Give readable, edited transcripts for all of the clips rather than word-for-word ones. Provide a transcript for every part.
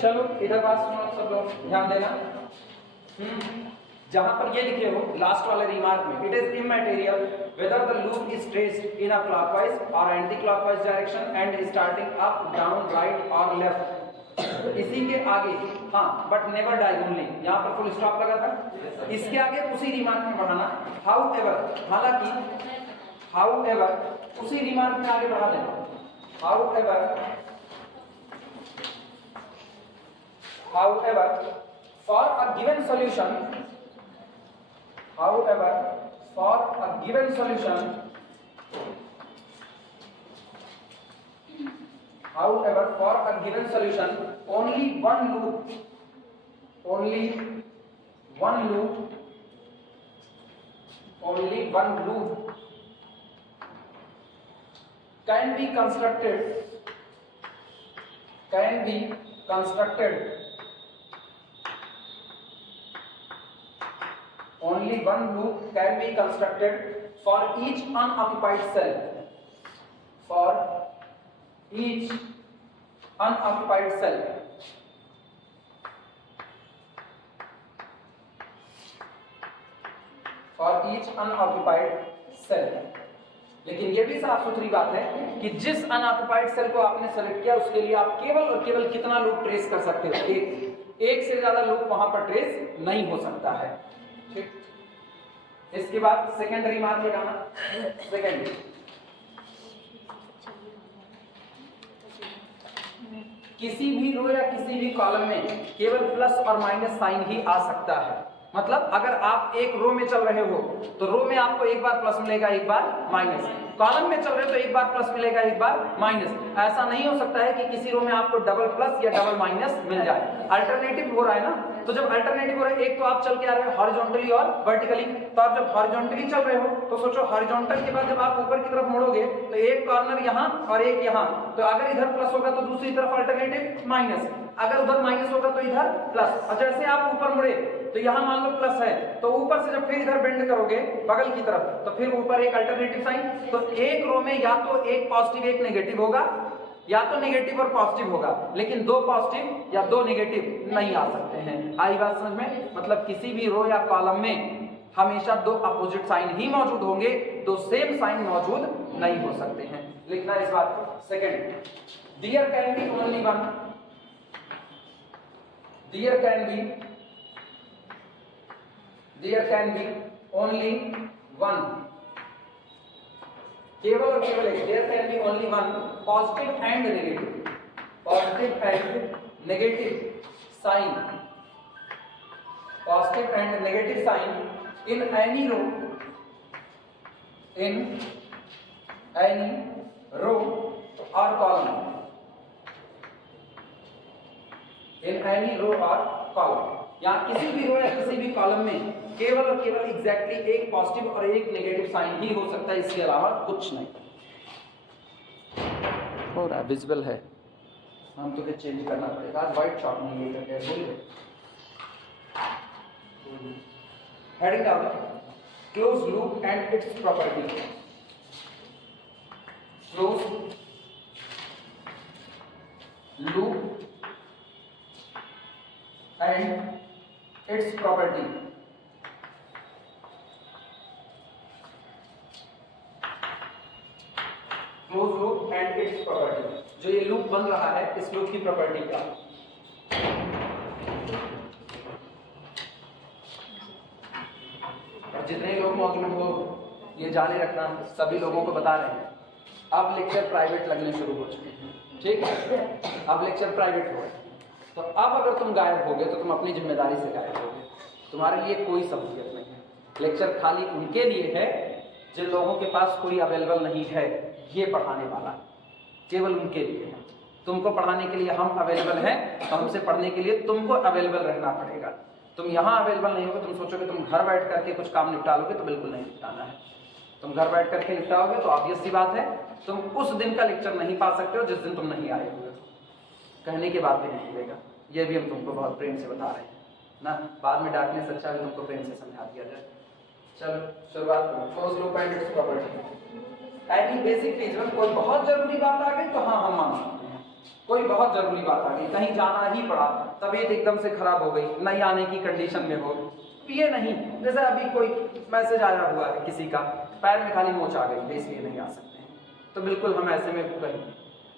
चलो इधर बात सुनो सब लोग, ध्यान देना। जहां पर ये लिखे हो लास्ट वाले रिमार्क में, it is immaterial whether the loop is traced in a clockwise or anticlockwise direction and starting up down right or left. इसी के आगे हाँ बट नेवर डायगोनली, यहाँ पर फुल स्टॉप लगा था, इसके आगे उसी रिमार्क में बढ़ाना। हाउ एवर, हालांकि हाउ एवर उसी रिमार्क में आगे बढ़ा देना। How ever for a given solution, however for a given solution, however for a given solution only one loop can be constructed, only one loop can be constructed for each unoccupied cell, for each unoccupied cell, for each unoccupied cell। लेकिन ये भी साफ सुथरी बात है कि जिस unoccupied cell को आपने सेलेक्ट किया उसके लिए आप केवल और केवल कितना लूप ट्रेस कर सकते हो, एक से ज्यादा लूप वहां पर ट्रेस नहीं हो सकता है। ठीक, इसके बाद सेकेंड रिमार्क लगाना। सेकेंड, किसी भी रो या किसी भी कॉलम में केवल प्लस और माइनस साइन ही आ सकता है। मतलब अगर आप एक रो में चल रहे हो तो रो में आपको एक बार प्लस मिलेगा एक बार माइनस, कॉलम में चल रहे हो तो एक बार प्लस मिलेगा एक बार माइनस। ऐसा नहीं हो सकता है कि किसी रो में आपको डबल प्लस या डबल माइनस मिल जाए। अल्टरनेटिव हो रहा है ना, तो जब अल्टरनेटिव हो रहा है, एक तो आप चल के आ रहे हो हॉरिजॉन्टली और वर्टिकली, तो आप जब हॉरिजॉन्टली चल रहे हो तो सोचो हॉरिजॉन्टल के बाद जब आप ऊपर की तरफ मुड़ोगे तो एक कॉर्नर यहाँ और एक यहाँ, तो अगर इधर प्लस होगा तो दूसरी तरफ अल्टरनेटिव माइनस, अगर उधर माइनस होगा तो इधर प्लस। और जैसे आप ऊपर मुड़े तो यहाँ मान लो प्लस है, तो ऊपर से जब फिर इधर बेंड करोगे बगल की तरफ तो फिर ऊपर एक अल्टरनेटिव साइन। तो एक रो में या तो एक पॉजिटिव एक नेगेटिव होगा या तो नेगेटिव और पॉजिटिव होगा, लेकिन दो पॉजिटिव या दो नेगेटिव नहीं आ सकते हैं। आई बात समझ में? मतलब किसी भी रो या कॉलम में हमेशा दो अपोजिट साइन ही मौजूद होंगे, दो सेम साइन मौजूद नहीं हो सकते हैं। लिखना इस बात को। Second, there can be only one, there can be only one, केवल और केवल एक, there can be only one positive and negative, positive and negative sign, positive and negative sign in any row, in any row और column, इन any row और column. यहाँ किसी भी रो या किसी भी कॉलम में केवल और केवल एग्जैक्टली एक पॉजिटिव और एक नेगेटिव साइन ही हो सकता है, इसके अलावा कुछ नहीं हो रहा है। विजिबल है, हम तो चेंज करना पड़ेगा, आज व्हाइट शॉट नहीं है करके बोलिए। Heading down, close loop and its property, close loop and its property. Close loop and its property, जो ये लूप बन रहा है इस लूप की प्रॉपर्टी क्या? और जितने लोग मौजूद हो ये जाने रखना, सभी लोगों को बता रहे हैं अब लेक्चर प्राइवेट लगने शुरू हो चुके हैं। ठीक है, अब लेक्चर प्राइवेट हो गए, तो अब अगर तुम गायब हो गए तो तुम अपनी जिम्मेदारी से गायब हो गए, तुम्हारे लिए कोई सहूलियत नहीं है। लेक्चर खाली उनके लिए है जिन लोगों के पास कोई अवेलेबल नहीं है ये पढ़ाने वाला, केवल उनके लिए है। तुमको पढ़ाने के लिए हम अवेलेबल हैं, तो हमसे पढ़ने के लिए तुमको अवेलेबल रहना पड़ेगा। तुम यहाँ अवेलेबल नहीं होगे, तुम सोचोगे तुम घर बैठ करके कुछ काम निपटा लोगे, तो बिल्कुल नहीं निपटाना है। तुम घर बैठ करके निपटाओगे तो ऑब्वियस सी बात है तुम उस दिन का लेक्चर नहीं पा सकते हो जिस दिन तुम नहीं आए होगे। कहने के बाद भी नहीं मिलेगा, ये भी हम तुमको बहुत प्रेम से बता रहे हैं ना, बाद में डांटने से अच्छा भी तुमको प्रेम से समझा दिया जाए। चलो शुरुआत करो। Close loop and its property. Any basic reason, कोई बहुत जरूरी बात आ गई तो हाँ हम मान सकते हैं, कोई बहुत जरूरी बात आ गई, कहीं जाना ही पड़ा, तबीयत एकदम से खराब हो गई, नहीं आने की कंडीशन में हो, ये नहीं, जैसे अभी कोई मैसेज आया हुआ है किसी का, पैर में खाली मोच आ गई है इसलिए नहीं आ सकते हैं, तो बिल्कुल हम ऐसे में कहीं,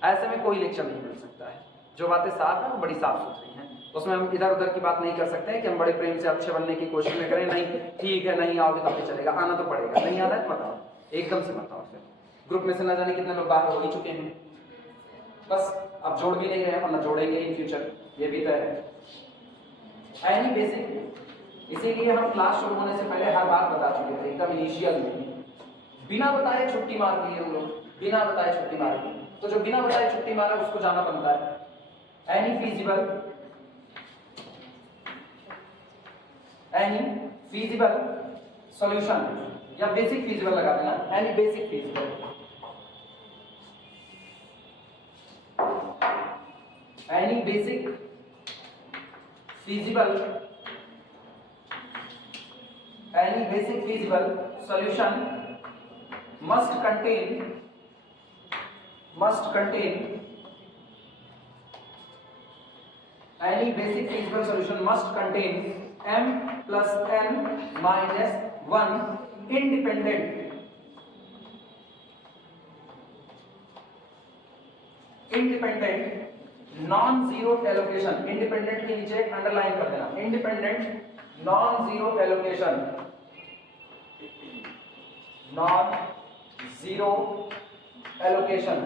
ऐसे में कोई लेक्चर नहीं मिल सकता है। जो बातें साफ हैं वो बड़ी साफ सुथरी हैं, उसमें हम इधर उधर की बात नहीं कर सकते हैं कि हम बड़े प्रेम से अच्छे बनने की कोशिश में करें, नहीं ठीक है नहीं आओगे तब भी चलेगा, आना तो पड़ेगा, नहीं आना है तो मत आओ, एकदम से मत आओ। फिर ग्रुप में से न जाने कितने लोग बाहर हो ही चुके हैं, बस अब जोड़ भी नहीं रहे हैं और न जोड़ेंगे इन फ्यूचर, ये भी तय है। एनी बेसिक, इसीलिए हम क्लास शुरू होने से पहले हर बात बता चुके थे एकदम इनिशियल में, बिना बताए छुट्टी मार दी है वो लोग, बिना बताए छुट्टी मार दी, तो जो बिना बताए छुट्टी मारा उसको जाना बनता है। एनी फीजिबल सॉल्यूशन या बेसिक फीजिबल लगा देना, any basic feasible, any basic feasible, any basic feasible solution must contain any basic feasible solution must contain m plus n minus 1 independent non-zero allocation, independent के नीचे एक underline कर देना, independent non-zero allocation, non-zero allocation,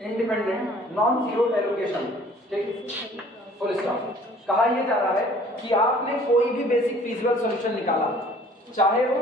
independent non-zero allocation, ठीक, full stop. कहा यह जा रहा है कि आपने कोई भी बेसिक फिजिबल सॉल्यूशन निकाला, चाहे वो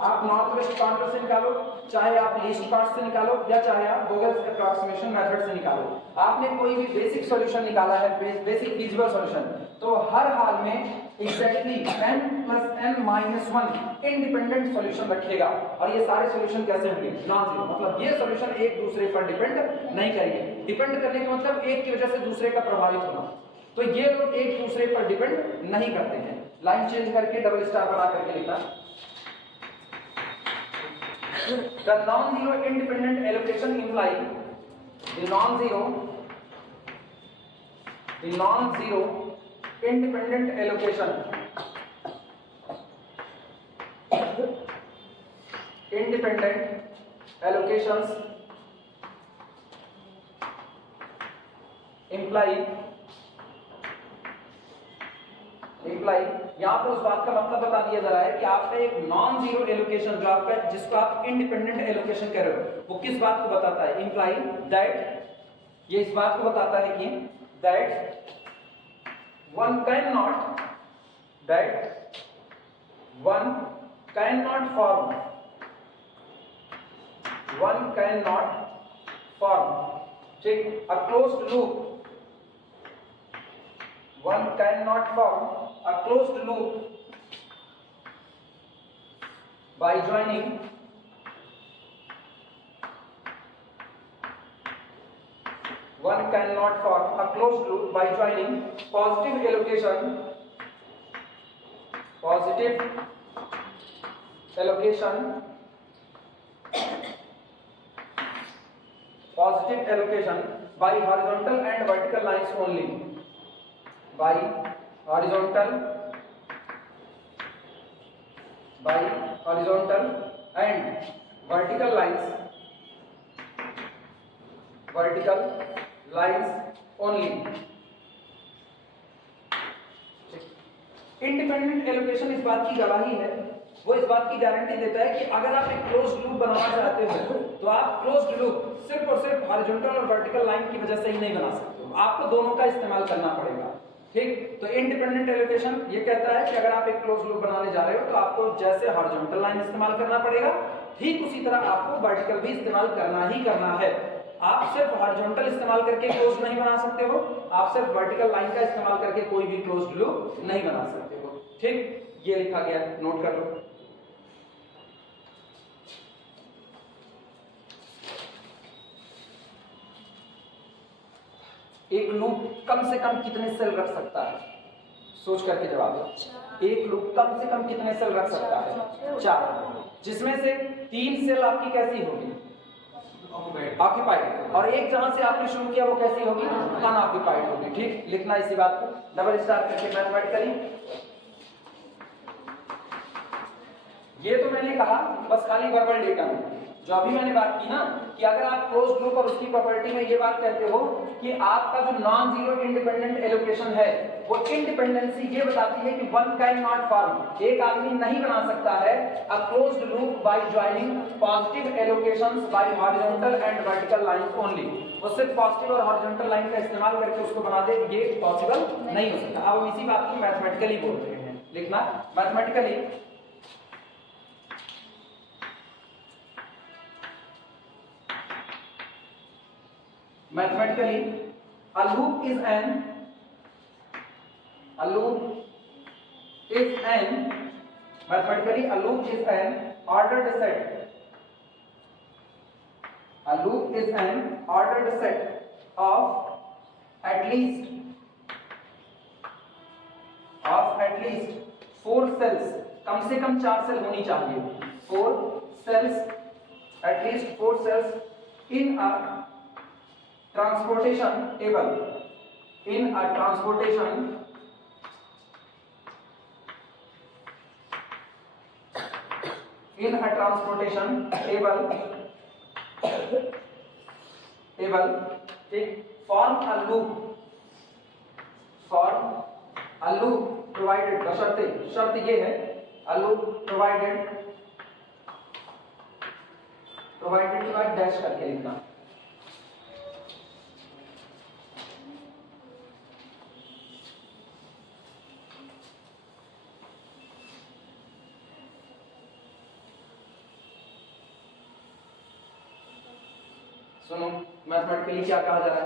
आप नॉर्थ वेस्ट कॉर्नर से निकालो, चाहे आप लीस्ट कॉस्ट से निकालो, या चाहे आप गूगल्स अप्रॉक्सीमेशन मेथड से निकालो, आपने कोई भी बेसिक सॉल्यूशन निकाला है, बेसिक फिजिबल सॉल्यूशन, तो हर हाल में exactly n plus n minus 1 independent solution रखेगा। और ये सारे सॉल्यूशन कैसे होंगे? नॉन जीरो, मतलब ये सॉल्यूशन एक दूसरे पर डिपेंड नहीं करेंगे। डिपेंड करने का मतलब एक की वजह से दूसरे का प्रभावित होना, तो ये लोग एक दूसरे पर डिपेंड नहीं करते हैं। लाइन चेंज करके डबल स्टार बना करके लिखना, the non-zero independent allocation imply the non-zero independent allocation allocations imply यहाँ पर उस बात का मतलब बता दिया जा रहा है कि आपका एक नॉन जीरो एलोकेशन जो आपका, जिसको आप इंडिपेंडेंट एलोकेशन कह रहे हो, वो किस बात को बताता है? इंप्लाई दैट, ये इस बात को बताता है कि दैट one cannot form ठीक a closed loop, one cannot form a closed loop by joining positive allocation by horizontal and vertical lines only, by horizontal and vertical lines only। Independent allocation इस बात की गवाही है, वो इस बात की गारंटी देता है कि अगर आप एक क्लोज्ड लूप बनाना चाहते हो तो आप क्लोज्ड लूप सिर्फ और सिर्फ हॉरिजॉन्टल और वर्टिकल लाइन की वजह से ही नहीं बना सकते हो, आपको दोनों का इस्तेमाल करना पड़ेगा। ठीक, तो इंडिपेंडेंट एलोकेशन ये कहता है कि अगर आप एक क्लोज्ड लूप बनाने जा रहे हो तो आपको जैसे हॉरिजॉन्टल लाइन इस्तेमाल करना पड़ेगा, ठीक उसी तरह आपको वर्टिकल भी इस्तेमाल करना ही करना है। आप सिर्फ हॉरिजॉन्टल इस्तेमाल करके क्लोज नहीं बना सकते हो, आप सिर्फ वर्टिकल लाइन का इस्तेमाल करके कोई भी क्लोज्ड लूप नहीं बना सकते हो। ठीक, ये लिखा गया, नोट कर लो। एक लूप कम से कम कितने सेल रख सकता है? सोच करके जवाब दो। एक लूप कम से कम कितने सेल रख सकता है? 4, जिसमें से 3 सेल आपकी कैसी होगी? ऑक्यूपाइड, और एक जहां से आपने शुरू किया वो कैसी होगी, अनऑक्यूपाइड होगी। ठीक, लिखना इसी बात को डबल स्टार करके मैथमेटिकली। ये तो मैंने कहा बस खाली वर्बल डेटा में, जो अभी मैंने बात की ना कि अगर आप क्लोज्ड ग्रुप और उसकी प्रॉपर्टी में ये बात कहते हो कि आपका जो नॉन जीरो इंडिपेंडेंट एलोकेशन है वो इंडिपेंडेंसी ये बताती है कि वन कैन नॉट फॉर्म, एक आदमी नहीं बना सकता है अ closed loop bye joining positive allocations bye horizontal and vertical lines only. वो सिर्फ पॉजिटिव और हॉरिजॉन्टल लाइन का इस्तेमाल करके उसको बना दे, ये पॉसिबल नहीं हो सकता। अब हम इसी बात को मैथमेटिकली बोल रहे हैं, लिखना mathematically. Mathematically, a loop is an mathematically a loop is an ordered set. A loop is an ordered set of at least 4 cells, कम से कम 4 सेल होनी चाहिए, 4 cells, at least 4 cells in a transportation table, in a transportation table form a loop provided, शर्त ये है a loop provided के बाद dash करके लिखना। सुनो मैथमेटिकली क्या कहा जा रहा है,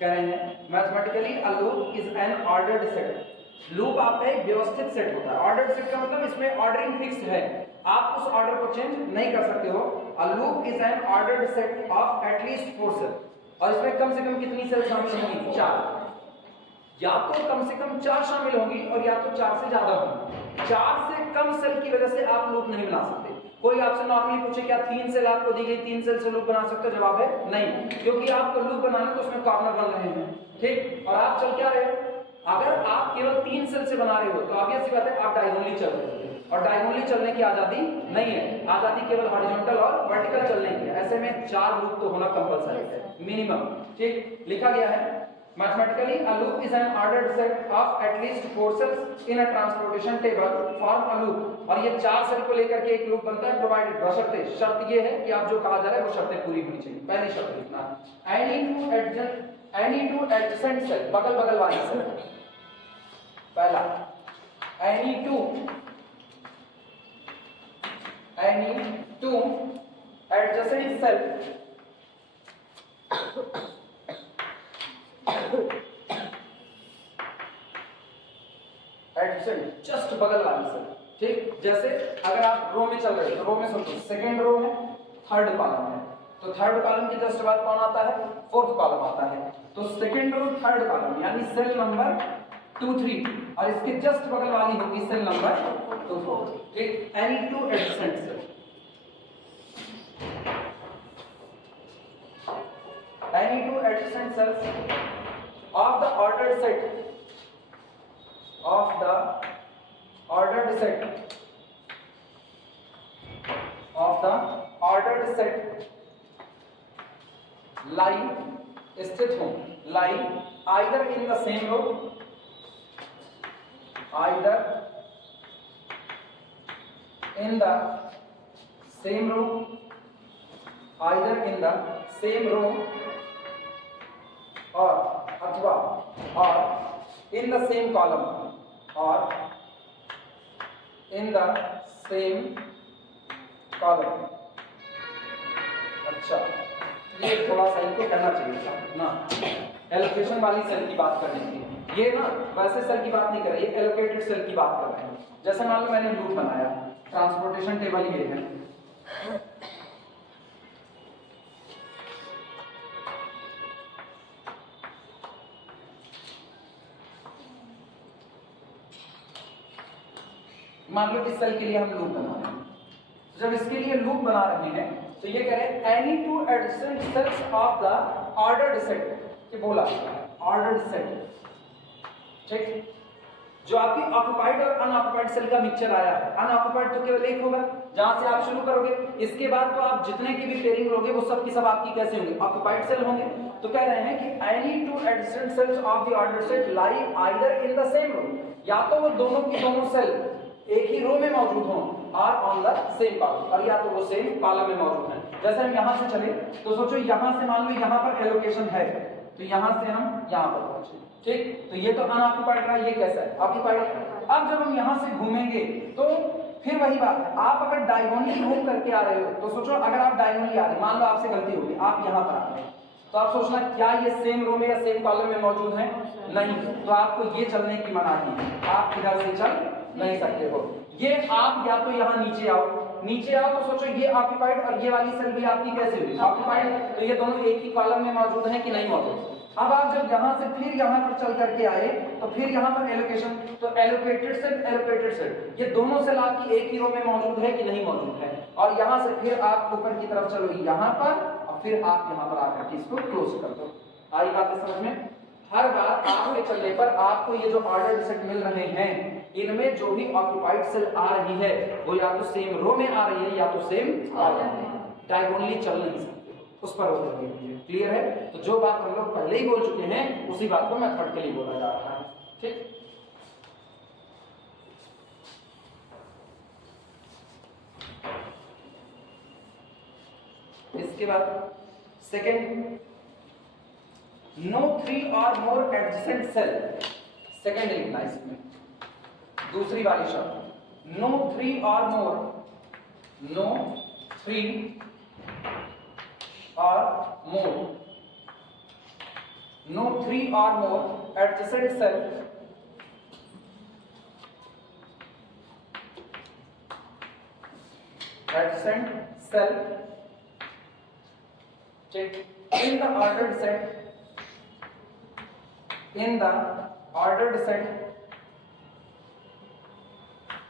कह रहे हैं mathematically a loop is an ordered set. Loop आपका एक व्यवस्थित सेट होता है। ऑर्डर्ड सेट का मतलब इसमें ऑर्डरिंग फिक्स है, आप उस ऑर्डर को चेंज नहीं कर सकते हो। A loop is an ordered set of at least 4 cell, और इसमें कम से कम कितनी सेल शामिल होंगी, 4। या तो कम से कम 4 शामिल होंगी और या तो 4 से ज्यादा होंगी। 4 से कम सेल की वजह से आप लूप नहीं बना सकते। कोई आपसे नॉर्मली पूछे क्या 3 सेल आपको दी गई, 3 सेल से लूप बना सकते हो, जवाब है नहीं, क्योंकि आपको लूप बनाना तो उसमें कॉर्नर बन रहे हैं। ठीक, और आप चल क्या रहे हो, अगर आप केवल 3 सेल से बना रहे हो तो ऑब्वियस सी बात है आप डायगोनली चल रहे हो, और डायगोनली चलने की आजादी नहीं है, आजादी केवल हॉरिजॉन्टल और वर्टिकल चलने की है। ऐसे में 4 लूप तो होना कंपलसरी है मिनिमम। ठीक, लिखा गया है mathematically a loop is an ordered set of at least 4 cells in a transportation table form a loop, और ये 4 सेल को लेकर के एक लूप बनता है प्रोवाइडेड, बशर्ते, शर्त ये है कि आप जो कहा जा रहा है वो शर्तें पूरी होनी चाहिए। पहली शर्त लिखना any two adjacent cell, बगल बगल वाली सेल। पहला any two adjacent cell adjacent, just बगल वाली सेल। ठीक, जैसे अगर आप रो में चल रहे हो तो रो में समझो सेकंड रो है, थर्ड कॉलम है, तो थर्ड कॉलम के जस्ट बाद कौन आता है, फोर्थ कॉलम आता है। तो सेकंड रो थर्ड कॉलम यानी सेल नंबर 2 3, और इसके जस्ट बगल वाली होगी सेल नंबर 2 4। ठीक, any two adjacent cell, any two adjacent cells of the ordered set lie स्थित हो, lie either in the same row, either in the same row or अथवा or in the same column or in the same column। अच्छा, ये थोड़ा सा इनको कहना चाहिए था ना, एलोकेशन वाली सेल की बात करने की, ये ना वैसे सेल की बात नहीं कर रहे, ये एलोकेटेड सेल की बात कर रहे हैं। जैसे मान लो मैंने लूप बनाया, ट्रांसपोर्टेशन टेबल ये है, मान लो इस सेल के लिए हम लूप बना रहे हैं। जब इसके लिए लूप बना रहे हैं तो ये कह रहे हैं any two adjacent cells of the ordered set, ये बोला ऑर्डर्ड सेट, ठीक, जो आपकी ऑक्युपाइड और अनऑक्युपाइड सेल का मिक्सचर आया है। अनऑक्युपाइड तो केवल एक होगा जहां से आप शुरू करोगे, इसके बाद तो आप जितने की भी पेयरिंग लोगे वो सब की सब आपकी कैसे होंगे, ऑक्युपाइड सेल होंगे। तो कह रहे हैं कि any two adjacent cells of the ordered set lie either in the same row, या तो वो दोनों की दोनों सेल एक ही रो में मौजूद हों और ऑन द सेम कॉलम, और या तो वो सेम कॉलम में मौजूद हैं। जैसे हम यहां से चले तो सोचो यहां से मान लो यहां पर एलोकेशन है, तो यहां से हम यहां पर पहुंचे, ठीक, तो ये तो अनऑक्युपाइड रहा, ये कैसा है, ऑक्युपाइड। अब जब हम यहां से घूमेंगे तो फिर वही बात है, आप अगर डायगोनली घूम करके आ रहे हो तो सोचो अगर आप डायगोनली आ रहे, मान लो आपसे गलती होगी, आप यहां पर आ रहे हैं, तो आप सोचना क्या ये सेम रो में या सेम कॉलम में मौजूद है, नहीं, तो आपको ये चलने की मनाही है, आप इधर से चल नहीं सकते हो। ये आप या तो यहाँ नीचे आओ, नीचे आओ तो सोचो ये ऑक्युपाइड और ये वाली सेल भी आपकी कैसे हुई, ऑक्युपाइड, तो ये दोनों एक ही कॉलम में मौजूद हैं कि नहीं मौजूद। अब आप जब यहाँ से फिर यहाँ पर चल करके आए तो फिर यहाँ पर एलोकेशन, तो एलोकेटेड सेल, ये दोनों सेल आपकी एक ही रो में मौजूद है कि नहीं मौजूद है, और यहाँ से फिर आप ऊपर की तरफ चलो यहाँ पर, और फिर आप यहाँ पर आकर के इसको क्लोज कर दो। आई बात है समझ में? हर बार आपके चलने पर आपको ये जो ऑर्डर्ड सेट मिल रहे हैं, इनमें जो भी ऑक्युपाइड सेल आ रही है वो या तो सेम रो में आ रही है या तो सेम कॉलम में, डायगोनली चल नहीं सकते, उस पर रोक लगी हुई है। क्लियर है? तो जो बात हम लोग पहले ही बोल चुके हैं उसी बात को मैथमेटिकली बोला जा रहा है, ठीक। इसके बाद second, no 3 or more adjacent cell, second लिखना इसमें, दूसरी वाली शब्द, no 3 or more, no 3 or more, no 3 or more adjacent cell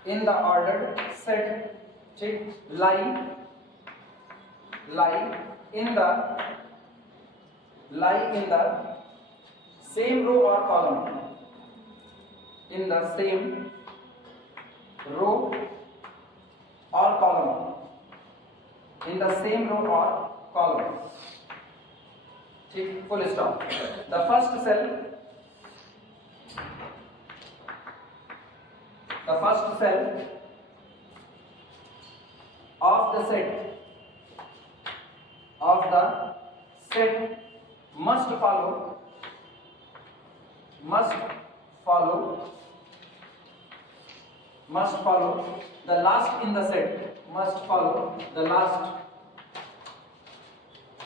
in the ordered set, ठीक, lie in the same row or column, in the same row or column, in the same row or column, ठीक, full stop. The first cell of the set must follow the last in the set, must follow the last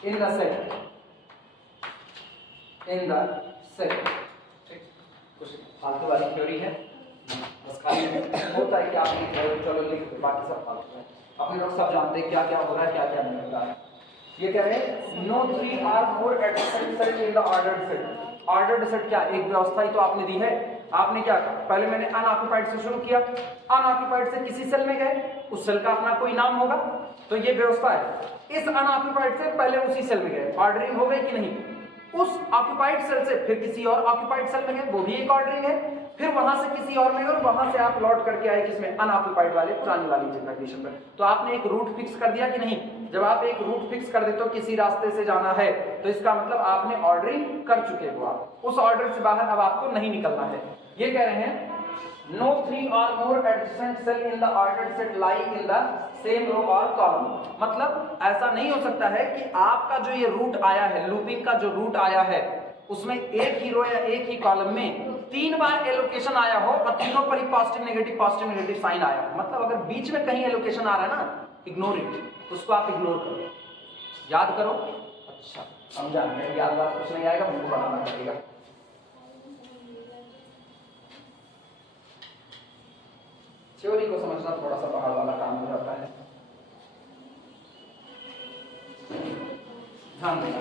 in the set, ठीक, कुछ फालतू वाली theory है, बस खाली होता है कि आप लिख रहे हो, चलो लिख दो, बाकी सब फालतू है, अपने लोग सब जानते हैं क्या क्या हो रहा है क्या क्या नहीं हो रहा है। ये कह रहे हैं no 3 or more adjacent cell in the ordered set. Ordered set क्या, एक व्यवस्था ही तो आपने दी है। आपने क्या कहा, पहले मैंने अनऑक्युपाइड से शुरू किया, अनऑक्युपाइड से किसी सेल में गए, उस सेल का अपना कोई नाम होगा, तो ये व्यवस्था है। इस अनऑक्युपाइड से पहले उसी सेल में गए, ऑर्डरिंग हो गई कि नहीं, उस ऑक्युपाइड सेल से फिर किसी और ऑक्युपाइड सेल में गए, वो भी एक ऑर्डरिंग है, फिर वहां से किसी और में, और वहां से आप लौट करके आए किसमें, अनऑक्युपाइड वाले पुरानी वाली कंडीशन पर। तो आपने एक रूट फिक्स कर दिया कि नहीं? जब आप एक रूट फिक्स कर देते हो किसी रास्ते से जाना है, तो इसका मतलब आपने ऑर्डरिंग कर चुके हो, आप उस ऑर्डर से बाहर अब आपको नहीं निकलना है। ये कह रहे हैं no 3 or more adjacent cell in the ordered set lie in the same row or column। मतलब ऐसा नहीं हो सकता है कि आपका जो ये रूट आया है, लूपिंग का जो रूट आया है, उसमें एक ही रो या एक ही कॉलम में 3 बार एलोकेशन आया हो और तीनों पर ही पॉजिटिव नेगेटिव साइन आया हो। मतलब अगर बीच में कहीं एलोकेशन आ रहा है ना, इग्नोर इट, उसको आप इग्नोर करो, याद करो। अच्छा, हम जानते हैं याद बात कुछ नहीं आएगा, मुझे बनाना पड़ेगा। थ्योरी को समझना थोड़ा सा पहाड़ वाला काम हो जाता है, ध्यान देना।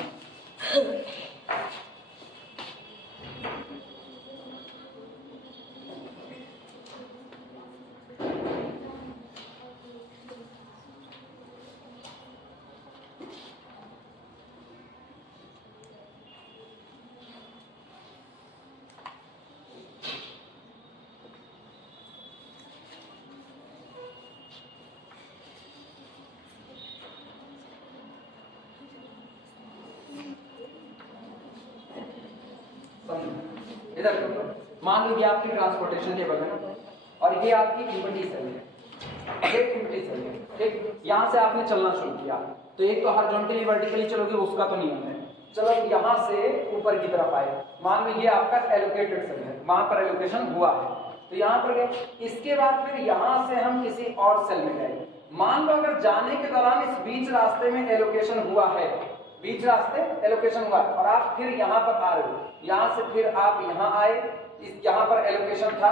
इधर देखो, मान लीजिए आपकी ट्रांसपोर्टेशन टेबल है और ये आपकी इक्विटी सेल है, ये इक्विटी सेल है, ठीक। यहाँ से आपने चलना शुरू किया तो एक तो हॉरिजॉन्टली वर्टिकली चलोगे, उसका तो नियम है। चलो यहाँ से ऊपर की तरफ आए, मान लीजिए आपका एलोकेटेड सेल है, वहां पर एलोकेशन हुआ है तो यहाँ पर गए। इसके बाद फिर यहाँ से हम किसी और सेल में गए। मान लो अगर जाने के दौरान इस बीच रास्ते में एलोकेशन हुआ है, बीच रास्ते एलोकेशन हुआ और आप फिर यहाँ पर आ रहे हो, यहाँ से फिर आप यहाँ आए, इस यहाँ पर एलोकेशन था,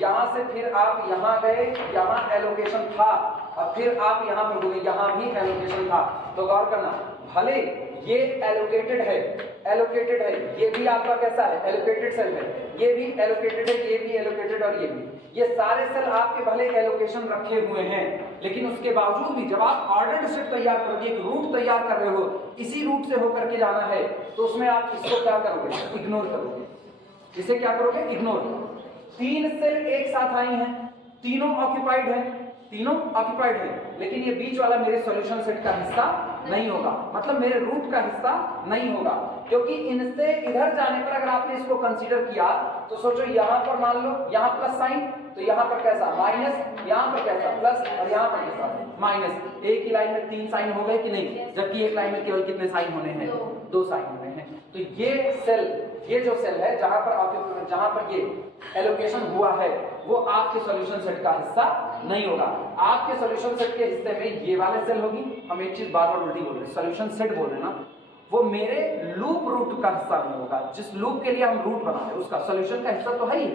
यहाँ से फिर आप यहाँ गए, यहाँ एलोकेशन था और फिर आप यहाँ पर गए, यहाँ भी एलोकेशन था। तो गौर करना, भले ये एलोकेटेड है, एलोकेटेड है, ये भी आपका कैसा है, एलोकेटेड सेल है, ये भी एलोकेटेड है, ये भी एलोकेटेड और ये भी, ये सारे सेल आपके भले एलोकेशन रखे हुए हैं, लेकिन उसके बावजूद भी जब आप ऑर्डर्ड सेट तैयार करोगे, एक रूट तैयार कर रहे हो, इसी रूट से होकर के जाना है, तो उसमें आप इसको क्या करोगे, इग्नोर करोगे। इसे क्या करोगे, इग्नोर। तीन सेल एक साथ आई हैं, तीनों ऑक्यूपाइड हैं, तीनों ऑक्यूपाइड हैं, लेकिन ये बीच वाला मेरे सॉल्यूशन सेट का हिस्सा नहीं होगा, मतलब मेरे रूट का हिस्सा नहीं होगा, क्योंकि इनसे इधर जाने पर अगर आपने इसको कंसीडर किया तो सोचो यहाँ पर मान लो यहाँ प्लस साइन, तो यहाँ पर कैसा माइनस, यहाँ पर कैसा प्लस और यहाँ पर कैसा माइनस। एक ही लाइन में तीन साइन हो गए कि नहीं, जबकि एक लाइन में केवल कितने साइन होने हैं, दो साइन होने हैं। तो ये सेल, ये जो सेल है जहां पर ये एलोकेशन हुआ है, वो आपके सॉल्यूशन सेट का हिस्सा नहीं होगा। आपके सॉल्यूशन सेट के हिस्से में ये वाले सेल होगी। हम एक चीज बार बार उल्टी बोल रहे हैं, सॉल्यूशन सेट बोल रहे हैं ना, वो मेरे लूप रूट का हिस्सा नहीं होगा। जिस लूप के लिए हम रूट बना रहे हैं उसका सॉल्यूशन का हिस्सा तो है ही।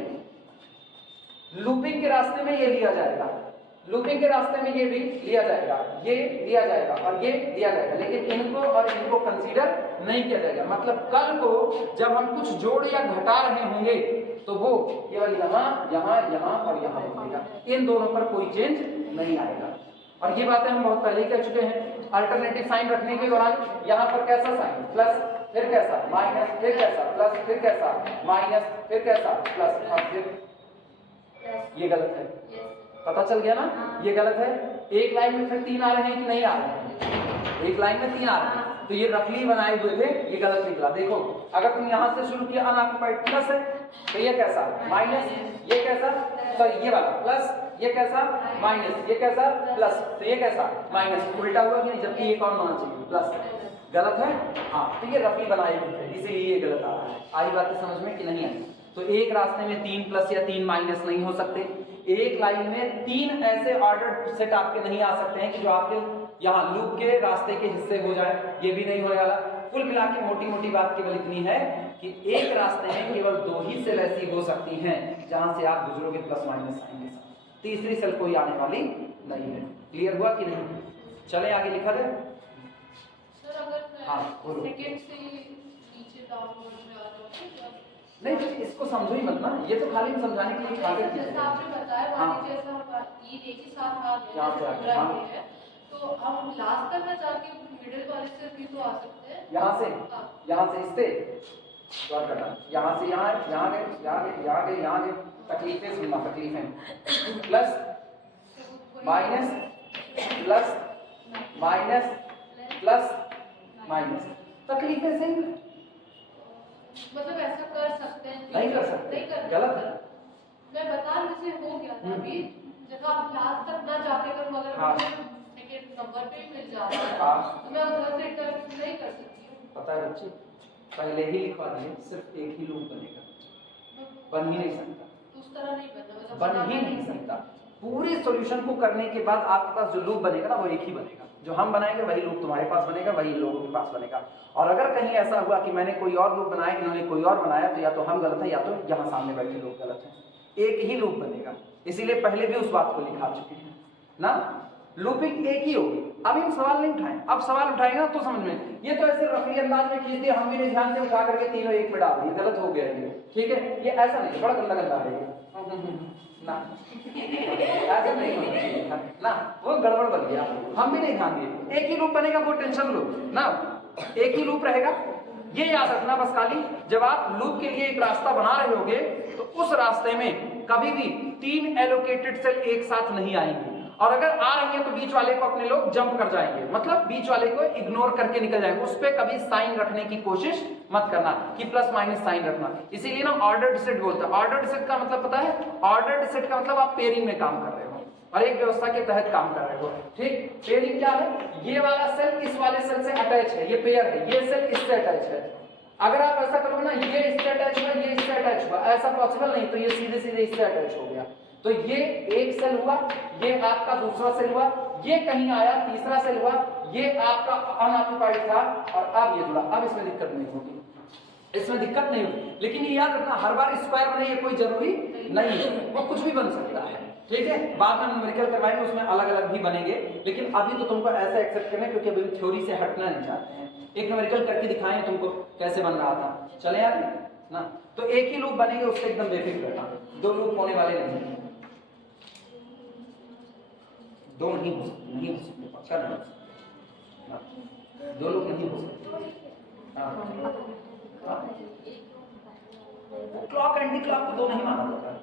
लूपिंग के रास्ते में ये लिया जाएगा, लूपिंग के रास्ते में ये भी लिया जाएगा, ये लिया जाएगा और ये लिया जाएगा, लेकिन इनको और इनको कंसीडर नहीं किया जाएगा। मतलब कल को जब हम कुछ जोड़ या घटा रहे होंगे तो वो केवल यहाँ यहाँ यहाँ और यहाँ होगा, इन दोनों पर कोई चेंज नहीं आएगा। और ये बातें हम बहुत पहले ही कह चुके हैं। अल्टरनेटिव साइन रखने के दौरान यहाँ पर कैसा साइन, प्लस, फिर कैसा माइनस, फिर कैसा प्लस, फिर कैसा माइनस, फिर कैसा प्लस और फिर ये गलत है। पता चल गया ना, ये गलत है। एक लाइन में फिर तीन आ रहे हैं कि नहीं आ रहे हैं, एक लाइन में तीन आ रहे हैं, तो ये रफली बनाए हुए थे, ये गलत निकला। देखो अगर तुम यहाँ से शुरू किया अनऑक्युपाइड प्लस है तो ये कैसा माइनस, ये कैसा सॉरी ये वाला प्लस, ये कैसा माइनस, ये कैसा प्लस, तो ये कैसा माइनस, उल्टा हुआ कि नहीं, जबकि ये कौन होना चाहिए प्लस। गलत है, हाँ, तो ये रफली बनाए हुए थे, इसीलिए ये गलत आ रहा है। आई बात समझ में कि नहीं आई? तो एक रास्ते में तीन प्लस या तीन माइनस नहीं हो सकते, एक लाइन में तीन ऐसे ऑर्डर सेट आपके नहीं आ सकते हैं कि जो आपके यहाँ लूप के रास्ते के हिस्से हो जाए, ये भी नहीं होने वाला। कुल मिला के मोटी मोटी बात केवल इतनी है कि एक रास्ते में केवल दो ही सेल ऐसी हो सकती हैं जहां से आप गुजरोगे प्लस माइनस साइन के साथ, तीसरी सेल कोई आने वाली नहीं है। क्लियर हुआ कि नहीं? चले आगे लिखा जाए। सर अगर हाँ, सेकंड से नीचे डाउनवर्ड में आ जाओ नहीं, इसको समझो ही मत ना, ये तो खाली समझाने के लिए कागज की जैसा आपने बताया, मान लीजिए ऐसा ये एक ही साथ आ गया है, तो हम लास्ट तक में जाके मिडिल वाले से भी तो आ सकते हैं। यहाँ से इससे गौर करना, यहाँ से यहाँ गए, यहाँ गए, यहाँ गए, यहाँ गए, तकलीफें सुनना, तकलीफें plus minus plus minus plus minus, तकलीफें से मतलब ऐसा कर सकते हैं? नहीं कर सकते, गलत है। मैं बता जैसे हो गया था अभी, जब आप लास्ट तक ना जाके करूँ, अगर सेकंड नंबर पे ही मिल जाता है तो मैं उधर से इंटरव्यू नहीं कर सकती हूँ। पता है बच्चे, पहले ही लिखवा दिए, सिर्फ एक ही लूप बनेगा, बन ही नहीं सकता, उस तरह नहीं बनता, बन ही नहीं सकता। पूरे सॉल्यूशन को करने के बाद आपके पास जो लूप बनेगा ना वो एक ही बनेगा, जो हम बनाएंगे वही लूप तुम्हारे पास बनेगा, वही लोगों के पास बनेगा। और अगर कहीं ऐसा हुआ कि मैंने कोई और लूप बनाया, इन्होंने कोई और बनाया, तो या तो हम गलत है या तो यहाँ सामने बैठे लोग गलत हैं। एक ही लूप बनेगा, इसीलिए पहले भी उस बात को लिखा चुके हैं ना, लूपिंग एक ही होगी। अभी हम सवाल नहीं उठाएं, अब सवाल उठाएंगे ना तो समझ में। ये तो ऐसे रफली अंदाज में खींच दिया, हम भी नहीं ध्यान से उठा करके तीनों एक में डाल दिए, गलत हो गया ये, ठीक है। ये ऐसा नहीं, बड़ा गंदा गंदा है ना, ऐसा नहीं होना चाहिए ना, वो गड़बड़ बन गया, हम भी नहीं ध्यान दिए। एक ही लूप बनेगा, वो टेंशन लो ना, एक ही लूप रहेगा। ये याद रखना बस खाली, जब आप लूप के लिए एक रास्ता बना रहे होगे तो उस रास्ते में कभी भी तीन एलोकेटेड सेल एक साथ नहीं आएंगे। और अगर आ रही है तो बीच वाले को अपने लोग जंप कर जाएंगे, मतलब बीच वाले को इग्नोर करके निकल जाएंगे। उस पर कभी साइन रखने की कोशिश मत करना कि प्लस माइनस साइन रखना। इसीलिए ना ऑर्डर्ड सेट बोलते हैं। ऑर्डर्ड सेट का मतलब पता है? ऑर्डर्ड सेट का मतलब आप पेयरिंग में काम कर रहे हो और एक व्यवस्था के तहत काम कर रहे हो। ठीक, पेयरिंग क्या है? ये वाला सेल इस वाले सेल से अटैच है, ये पेयर है, ये सेल इससे अटैच है। अगर आप ऐसा करोगे ना, ये इससे अटैच हुआ, ये इससे अटैच हुआ, ऐसा पॉसिबल नहीं, तो ये सीधे सीधे इससे अटैच हो गया। तो ये एक सेल हुआ, ये आपका दूसरा सेल हुआ, ये कहीं आया तीसरा सेल हुआ, ये आपका अनऑक्युपाइड था और अब ये जुड़ा। अब इसमें दिक्कत नहीं होगी, इसमें दिक्कत नहीं होगी। लेकिन ये याद रखना, हर बार स्क्वायर बने ये कोई जरूरी नहीं है, वो कुछ भी बन सकता है। ठीक है, बाद में न्यूमेरिकल करवाएंगे, उसमें अलग अलग भी बनेंगे, लेकिन अभी तो तुमको ऐसा एक्सेप्ट करना है क्योंकि अभी थ्योरी से हटना नहीं चाहते हैं। एक न्यूमेरिकल करके दिखाएं तुमको कैसे बन रहा था, चले यार ना। तो एक ही लूप बनेंगे, उससे एकदम बेफिक्र रहना, दो लूप होने वाले नहीं, दो नहीं हो सकते, पक्का नहीं, दो लूप नहीं हो सकते। क्लॉक एंटी क्लॉक को दो नहीं माना जाता,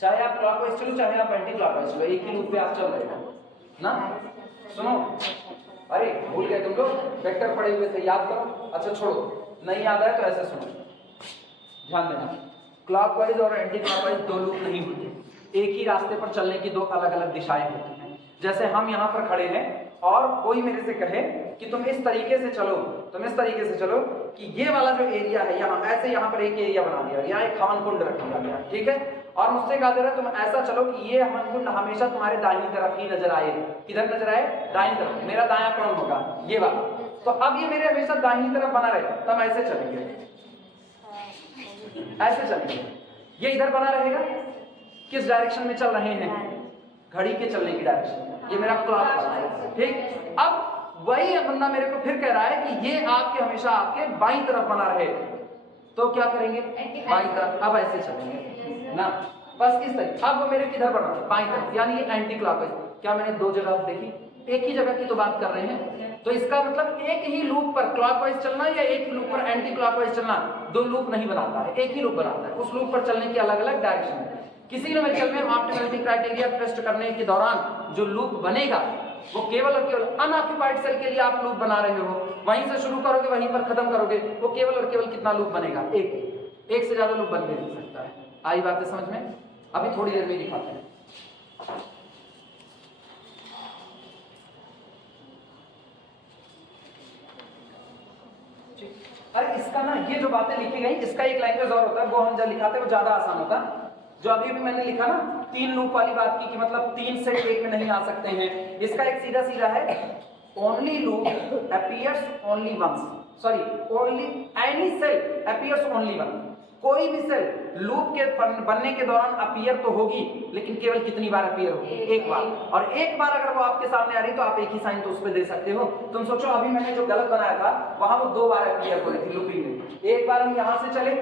चाहे आप क्लॉकवाइज चलो चाहे आप एंटी क्लॉकवाइज चलो, एक ही लूप पे आप चल रहे हो ना। सुनो, अरे भूल गए तुम लोग, वेक्टर पढ़े हुए थे, याद करो। अच्छा छोड़ो, नहीं याद आया तो ऐसे सुनो, ध्यान देना। क्लॉकवाइज और एंटी क्लॉकवाइज दो लूप नहीं होते, एक ही रास्ते पर चलने की दो अलग अलग दिशाएं होती हैं। जैसे हम यहाँ पर खड़े हैं और कोई मेरे से कहे कि तुम इस तरीके से चलो, तुम इस तरीके से चलो कि ये वाला जो एरिया है यहाँ, ऐसे यहाँ पर एक एरिया बना दिया, यहाँ एक हवन कुंड रख दिया गया, ठीक है। और मुझसे कहा जा रहा है तुम ऐसा चलो कि ये हवन कुंड हमेशा तुम्हारे दाहिनी तरफ ही नजर आए। किधर नजर आए? दाहिनी तरफ। मेरा दायां कौन होगा? ये वाला। तो अब ये मेरे हमेशा दाहिनी तरफ बना रहे, तब ऐसे चलेंगे, ऐसे चलेंगे। ये इधर बना रहेगा, किस डायरेक्शन में चल रहे हैं? घड़ी के चलने की डायरेक्शन। ये मेरा क्लॉक है, ठीक। अब वही बंदा मेरे को फिर कह रहा है कि ये आपके हमेशा आपके बाईं तरफ बना रहे, तो क्या करेंगे? बाईं तरफ। अब ऐसे चलेंगे ना, बस इस तरीके। अब वो मेरे किधर बना? बाईं तरफ, यानी ये एंटी क्लॉकवाइज। क्या मैंने दो जगह देखी? एक ही जगह की तो बात कर रहे हैं। तो इसका मतलब एक ही लूप पर क्लॉकवाइज चलना या एक ही लूप पर एंटी क्लॉकवाइज चलना, दो लूप नहीं बनाता है, एक ही लूप बनाता है। उस लूप पर चलने की अलग अलग डायरेक्शन है। किसी न्यूमेरिकल में ऑप्टिमलिटी क्राइटेरिया टेस्ट करने के दौरान जो लूप बनेगा वो केवल और केवल अनऑक्युपाइड सेल के लिए आप लूप बना रहे हो, वहीं से शुरू करोगे वहीं पर खत्म करोगे, वो केवल और केवल कितना लूप बनेगा? एक से ज्यादा लूप बन भी नहीं सकता है। आई बातें समझ में? अभी थोड़ी देर में दिखाते हैं। अरे इसका ना, ये जो बातें लिखी गई इसका एक लैंग्वेज और होता है, वो हम जब लिखाते हैं वो ज्यादा आसान होता है। जो अभी भी मैंने लिखा ना, तीन लूप वाली बात की कि मतलब तीन सेट एक में नहीं आ सकते हैं, इसका एक सीधा सीधा है, only loop appears only once, sorry only any cell appears only one. कोई भी सेल लूप के बनने के दौरान अपीयर तो होगी, लेकिन केवल कितनी बार अपीयर होगी? एक बार। और एक बार अगर वो आपके सामने आ रही तो आप एक ही साइन तो उस पर दे सकते हो। तुम सोचो अभी मैंने जो गलत बनाया था वहां वो दो बार अपीयर हो रही थी लूपिंग में। एक बार हम यहां से चले,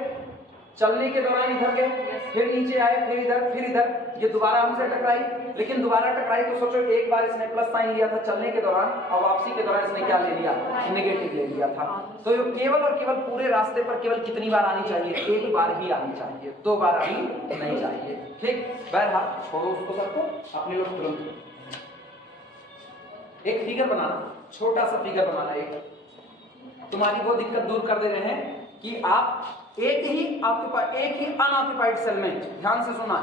चलने के दौरान इधर गए, फिर नीचे आए, फिर इधर, ये दोबारा हमसे टकराई, लेकिन दोबारा टकराई तो सोचो एक बार इसने प्लस साइन लिया था चलने के दौरान और वापसी के दौरान इसने क्या ले लिया? नेगेटिव ले लिया था। तो ये केवल और केवल पूरे रास्ते पर केवल कितनी बार आनी चाहिए? एक बार ही आनी चाहिए, दो बार आनी नहीं चाहिए, ठीक। बहरहाल छोड़ो उसको सबको, अपने लोग तुरंत एक फिगर बनाना, छोटा सा फिगर बनाना, एक तुम्हारी वो दिक्कत दूर कर दे रहे हैं कि आप एक ही अनऑक्युपाइड सेल में, ध्यान से सुना,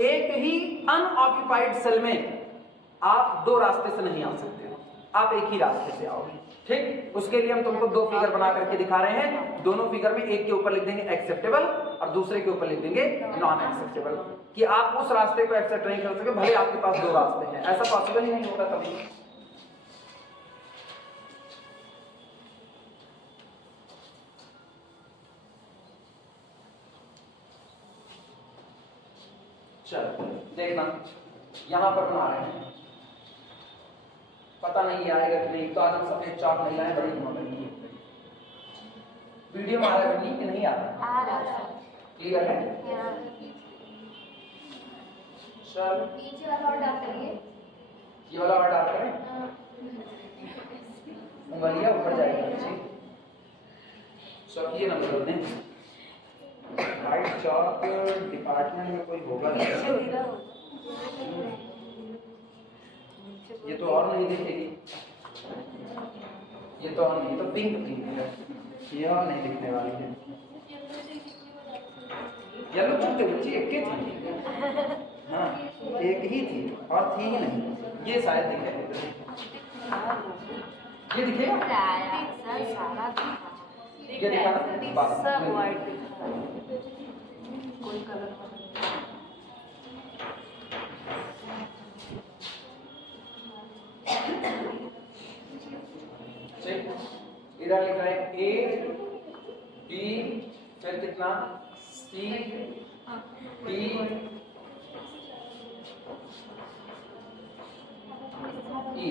एक ही अनऑक्युपाइड सेल में आप दो रास्ते से नहीं आ सकते हो, आप एक ही रास्ते से आओगे, ठीक। उसके लिए हम तुमको दो फिगर बना करके दिखा रहे हैं। दोनों फिगर में एक के ऊपर लिख देंगे एक्सेप्टेबल और दूसरे के ऊपर लिख देंगे नॉन एक्सेप्टेबल, कि आप उस रास्ते को एक्सेप्ट नहीं कर सके भले आपके पास दो रास्ते हैं। ऐसा पॉसिबल ही नहीं होगा कभी। चलो देखना, यहां पर बना रहे हैं, पता नहीं आएगा कि नहीं, तो आज हम सफेद चाक नहीं लाए, बड़ी हिम्मत नहीं। वीडियो में आ रहा है कि नहीं आ रहा? क्लियर है? चल पीछे वाला और डाल करिए, ये वाला और डाल करें, उंगलियां ऊपर जाएगी, ठीक। सब ये ना बदल दें, वाइट चॉक डिपार्टमेंट में कोई होगा नहीं। ये तो और नहीं दिखेगी, ये तो और नहीं, तो पिंक पिंक है, ये और नहीं दिखने वाली है। येलो क्यों बच्ची एक ही थी, हाँ एक ही थी और थी ही नहीं, ये शायद दिखे, ये दिखेगा, ये दिखा बस सब व्हाइट कोई कलर इधर लिख रहे हैं ए बी, फिर कितना सी डी ई,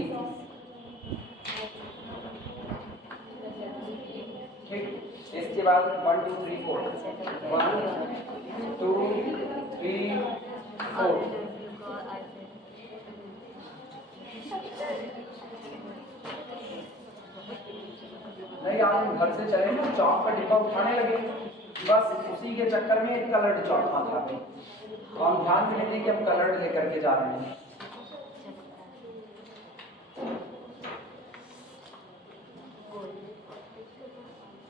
ठीक। इसके बाद 1 2 3 4, 1 2 3 4, नहीं आज हम घर से चले ना, चौक का डिब्बा उठाने लगे, बस उसी के चक्कर में एक कलर्ड चौक आ जाते, तो हम ध्यान भी नहीं दें कि हम कलर्ड लेकर के जा रहे हैं।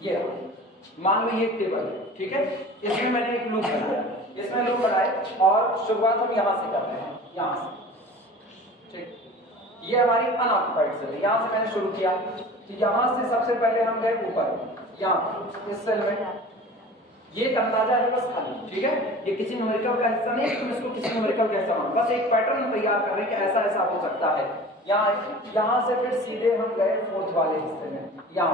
ये मान लो ये एक टेबल है, ठीक है, इसमें मैंने एक लूप बनाया, इसमें लूप बनाए और शुरुआत हम यहाँ से कर रहे हैं, यहाँ से, ठीक। ये हमारी अनऑक्युपाइड सेल है, यहाँ से मैंने शुरू किया, तो यहाँ से सबसे पहले हम गए ऊपर, यहाँ इस सेल में, ये एक अंदाजा है बस खाली, ठीक है, ये किसी न्यूमेरिकल का हिस्सा नहीं है, तुम इसको किसी न्यूमेरिकल का हिस्सा मान, बस एक पैटर्न तैयार कर रहे हैं कि ऐसा ऐसा हो सकता है। यहाँ से फिर सीधे हम गए फोर्थ वाले हिस्से में, यहाँ,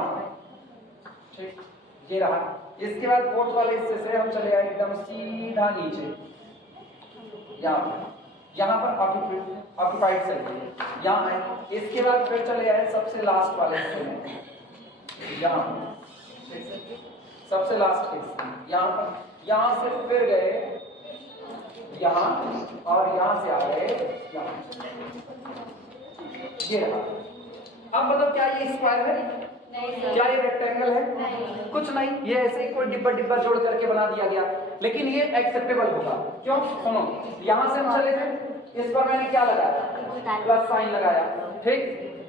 ठीक, ये रहा। इसके बाद फोर्थ वाले हिस्से से हम चले आए एकदम सीधा नीचे, यहाँ पर ऑक्युपाइड सेल है, यहाँ है। इसके बाद फिर चले आए सबसे लास्ट वाले हिस्से में, यहाँ सबसे लास्ट हिस्से, यहाँ पर, यहाँ से फिर गए यहाँ और यहाँ से आ गए यहाँ, ये रहा। अब बताओ क्या ये स्क्वायर है? क्या ये रेक्टेंगल है? कुछ नहीं, ये ऐसे ही कोई डिब्बा डिब्बा जोड़ करके बना दिया गया, लेकिन ये एक्सेप्टेबल होगा। क्यों? सुनो, यहाँ से हम चले थे, इस पर मैंने क्या लगाया? प्लस साइन लगाया, ठीक।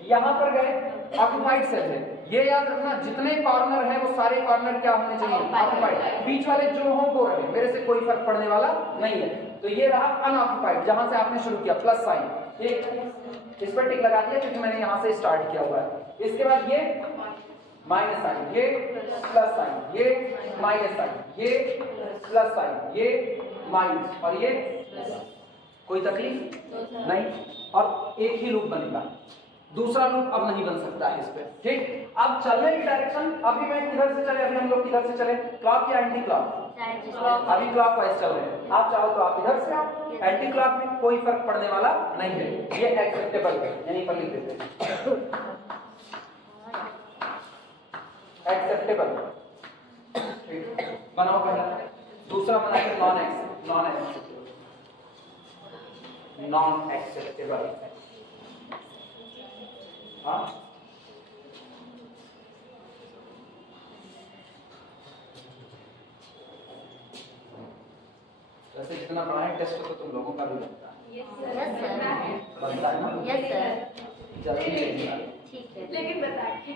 यहाँ पर गए, ऑक्युपाइड सेल है, ये याद रखना, जितने कॉर्नर है वो सारे कॉर्नर क्या होने चाहिए? ऑक्युपाइड। बीच वाले जो हो वो रहे, मेरे से कोई फर्क पड़ने वाला नहीं है। तो ये रहा अनऑक्युपाइड, जहां से आपने शुरू किया, प्लस साइन, ठीक, इस पर टिक लगा दिया क्योंकि मैंने यहाँ से स्टार्ट किया हुआ है। इसके बाद ये माइनस साइन, ये प्लस साइन, ये माइनस साइन, ये प्लस साइन, ये माइनस और ये, कोई तकलीफ नहीं, और एक ही लूप बनेगा, दूसरा लूप अब नहीं बन सकता है इस पे, ठीक। अब चलने की डायरेक्शन, अभी मैं किधर से चले, अभी हम लोग किधर से चले, क्लॉक या एंटी क्लॉक? अभी क्लॉक वाइज चल रहे हैं, आप चाहो तो आप इधर से आओ, एंटी क्लॉक में कोई फर्क पड़ने वाला नहीं है, ये एक्सेप्टेबल है, यहीं पर लिख देते हैं एक्सेप्टेबल, ठीक। बनाओ पहला, दूसरा बनाएंगे नॉन एक्सेप्टेबल, हाँ, वैसे जितना बनाए टेस्ट तो तुम लोगों का भी बनता है, बनता है ना? यस सर, जल्दी लेना, ठीक है, लेकिन बताइए,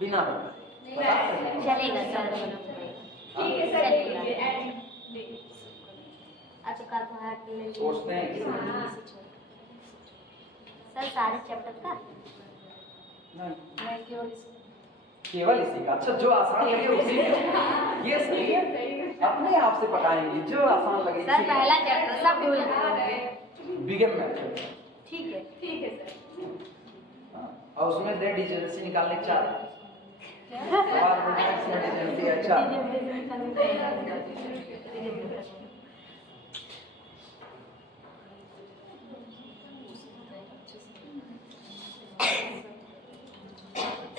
बिना चलेगा सर, ठीक है सर, एंड अच्छा कार्बोहाइड्रेट सोचते हैं कि सर सारे चैप्टर का नहीं, केवल केवल इसी का। अच्छा, जो आसान लगे उसी का, ये सही है, अपने आप से पकाएंगे जो आसान लगे। सर पहला चैप्टर सब भूल बिगन मेथड, ठीक है हाँ, और उसमें दे डिजेंसी निकालने चाह और इसमें डिजेंसी अच्छा,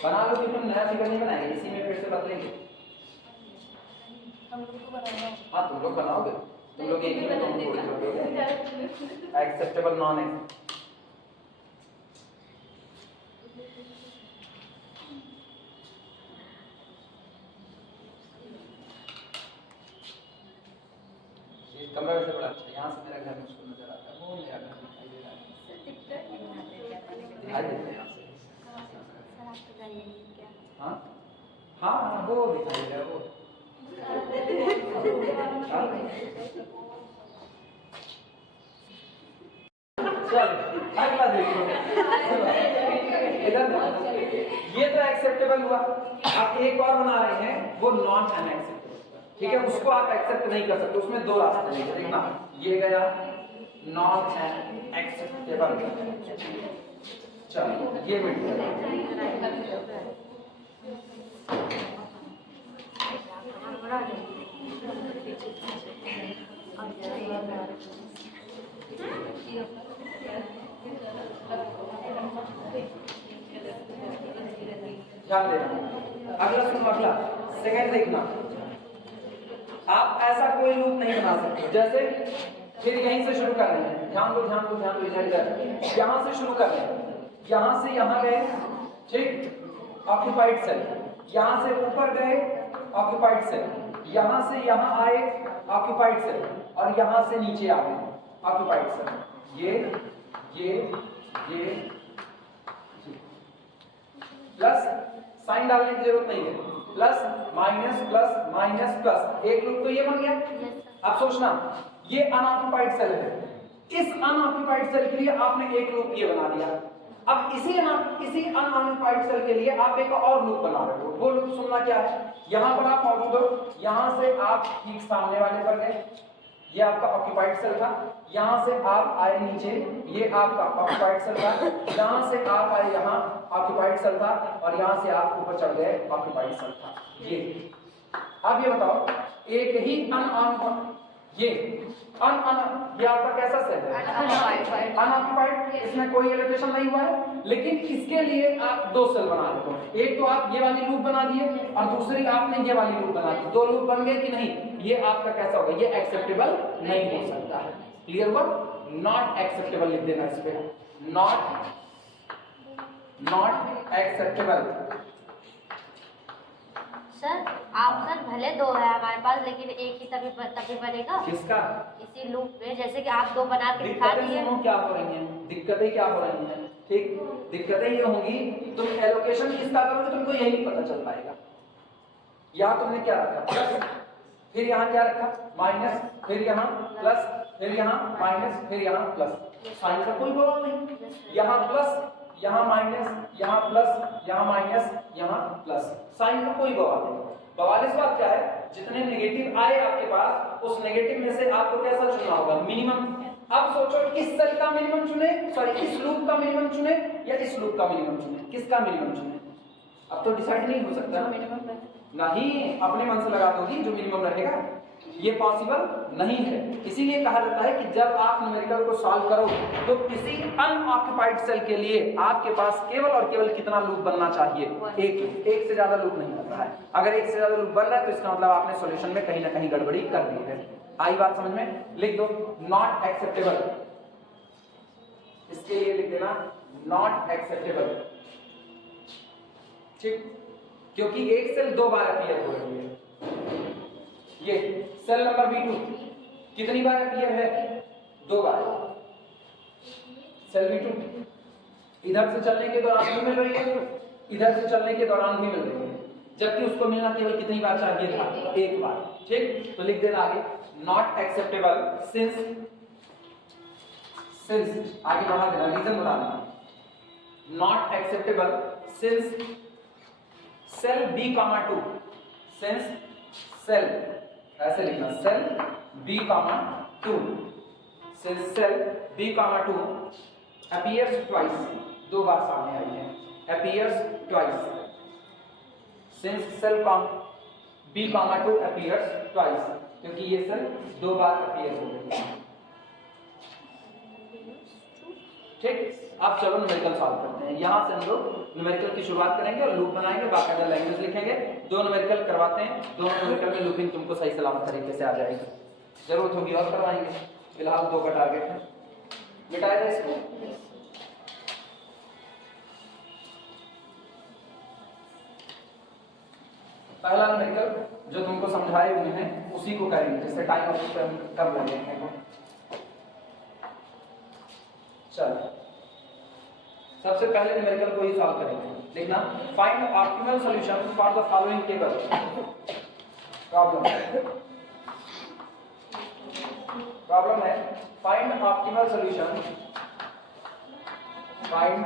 बना लो कि तुम नया फिगर नहीं बनाएंगे, इसी में फिर से बदलेंगे। हम लोग को बनाना है, हाँ तुम लोग बनाओगे, तुम लोग एक ही में तुम थोड़ी जोड़ोगे। एक्सेप्टेबल नॉन एक्सेप्टेबल, ये कमरा वैसे बड़ा अच्छा है, यहाँ से मेरा घर मुझको नजर आता है, वो मेरा घर दिखाई दे रहा है। दिखाई देते हैं यहाँ से। सर आप बताइए क्या? हाँ हाँ वो दिखाई दे रहा है वो। चल अगला देखो, इधर देखो। ये तो एक्सेप्टेबल हुआ। आप एक और बना रहे हैं वो नॉन अनएक्सेप्टेबल, ठीक है, उसको आप एक्सेप्ट नहीं कर सकते, उसमें दो रास्ते हैं। देखना ये गया नॉन एक्सेप्टेबल, चलो ये मिट गया। ध्यान देना। अगला सुनो, अगला सेकंड देखना। आप ऐसा कोई लूप नहीं बना सकते, जैसे फिर यहीं से शुरू कर रहे हैं, ध्यान दो ध्यान दो ध्यान दो, इधर यहाँ से शुरू कर रहे हैं, यहाँ से यहाँ गए, ठीक, ऑक्यूपाइड सेल, यहाँ से ऊपर गए ऑक्यूपाइड सेल, यहाँ से यहाँ आए ऑक्यूपाइड सेल, और यहाँ से नीचे आ गए ऑक्यूपाइड सेल। ये प्लस साइन डालने की जरूरत नहीं है, प्लस माइनस प्लस, एक लूप तो ये बन गया। अब सोचना, ये अनऑक्यूपाइड सेल है, इस अनऑक्यूपाइड सेल के लिए आपने एक लूप ये बना दिया। अब इसी अनऑक्यूपाइड सेल के लिए आप एक और लूप बना रहे हो। वो लूप सुनना क्या है, यहां पर आप मौजूद हो, यहां से आप ठीक सामने वाले पर गए, ये आपका ऑक्यूपाइड सेल था, यहां से आप आए नीचे, ये आपका ऑक्यूपाइड सेल था, यहां से आप आए यहाँ ऑक्यूपाइड सेल था, और यहां से आप ऊपर चढ़ गए ऑक्यूपाइड सेल था। ये अब ये बताओ, एक ही ये आपका कैसा सेल है, अनऑक्यूपाइड, इसमें कोई एलोकेशन नहीं हुआ है, लेकिन इसके लिए आप दो सेल बना रहे हो। एक तो आप ये वाली लूप बना दिए और दूसरी आपने ये वाली लूप बना दी, दो लूप बन गए कि नहीं। ये आपका कैसा होगा, ये एक्सेप्टेबल नहीं हो सकता है। क्लियर हुआ, नॉट एक्सेप्टेबल लिख देना इस पे, नॉट एक्सेप्टेबल। सर ऑप्शन भले दो है हमारे पास, लेकिन एक ही तभी बनेगा। किसका, इसी लूप में, जैसे कि आप दो बना के दिखा दिए। क्या हो रही हैं, दिक्कतें क्या हो रही हैं, ठीक, दिक्कतें ये होंगी, तुम एलोकेशन किसका करोगे तुमको यही नहीं पता चल पाएगा। यहाँ तुमने क्या रखा, प्लस, फिर यहाँ क्या रखा माइनस, फिर यहाँ प्लस, फिर यहाँ माइनस, फिर यहाँ प्लस, साइन का कोई बवाल नहीं, यहाँ प्लस, यहाँ माइनस, यहाँ प्लस, यहाँ माइनस, यहाँ प्लस, साइन का कोई बवाल नहीं। बवाल इस बात क्या है, जितने नेगेटिव आए आपके पास, उस नेगेटिव में से आपको कैसा चुनना होगा, मिनिमम। अब सोचो इस सेल का मिनिमम चुने, सॉरी इस लूप का मिनिमम चुने या इस लूप का मिनिमम चुने, किसका मिनिमम चुने। अब तो डिसाइड नहीं हो सकता ना, मिनिमम नहीं, अपने मन से लगा दोगी जो मिनिमम रहेगा, ये पॉसिबल नहीं है। इसीलिए कहा जाता है कि जब आप न्यूमेरिकल को सॉल्व करो तो किसी अनऑक्यूपाइड सेल के लिए आपके पास केवल और केवल कितना लूप बनना चाहिए, एक से ज्यादा लूप नहीं बनता है। अगर एक से ज्यादा लूप बन रहा है तो इसका मतलब आपने सॉल्यूशन में कहीं ना कहीं गड़बड़ी कर दी है। आई बात समझ में, लिख दो नॉट एक्सेप्टेबल, इसके लिए लिख देना नॉट एक्सेप्टेबल, ठीक, क्योंकि एक सेल दो बार अपीयर हो रही है। ये सेल नंबर B2 कितनी बार अपीयर है, दो बार। सेल B2 इधर से चलने के दौरान भी मिल रही है, इधर से चलने के दौरान भी मिल रही है, जबकि उसको मिलना केवल कितनी बार चाहिए था, एक बार, ठीक। तो लिख देना आगे नॉट एक्सेप्टेबल सिंस आगे बढ़ा देना, रीजन बता देना, not acceptable since cell B2, since cell, ऐसे लिखना, cell B2, since cell B2 appears twice, दो बार सामने आई है, appears twice, since cell B2 appears twice, क्योंकि ये सेल दो बार अपीयर हो गई है, ठीक। अब चलो न्यूमेरिकल सॉल्व करते हैं। यहाँ से हम लोग न्यूमेरिकल की शुरुआत करेंगे और लूप बनाएंगे, बाकायदा लैंग्वेज लिखेंगे, दो न्यूमेरिकल करवाते हैं, दोनों न्यूमेरिकल में लूपिंग तुमको सही सलामत तरीके से आ जाएगी। जरूरत होगी और करवाएंगे, फिलहाल दो का टारगेट है, मिटाया जाए इसको। पहला न्यूमेरिकल जो तुमको समझाए हुए हैं उसी को करेंगे, जिससे टाइम कम लगेगा। चलो सबसे पहले न्यूमेरिकल को ही सॉल्व करेंगे। देखना, find optimal solution for the following table problem है find optimal solution, find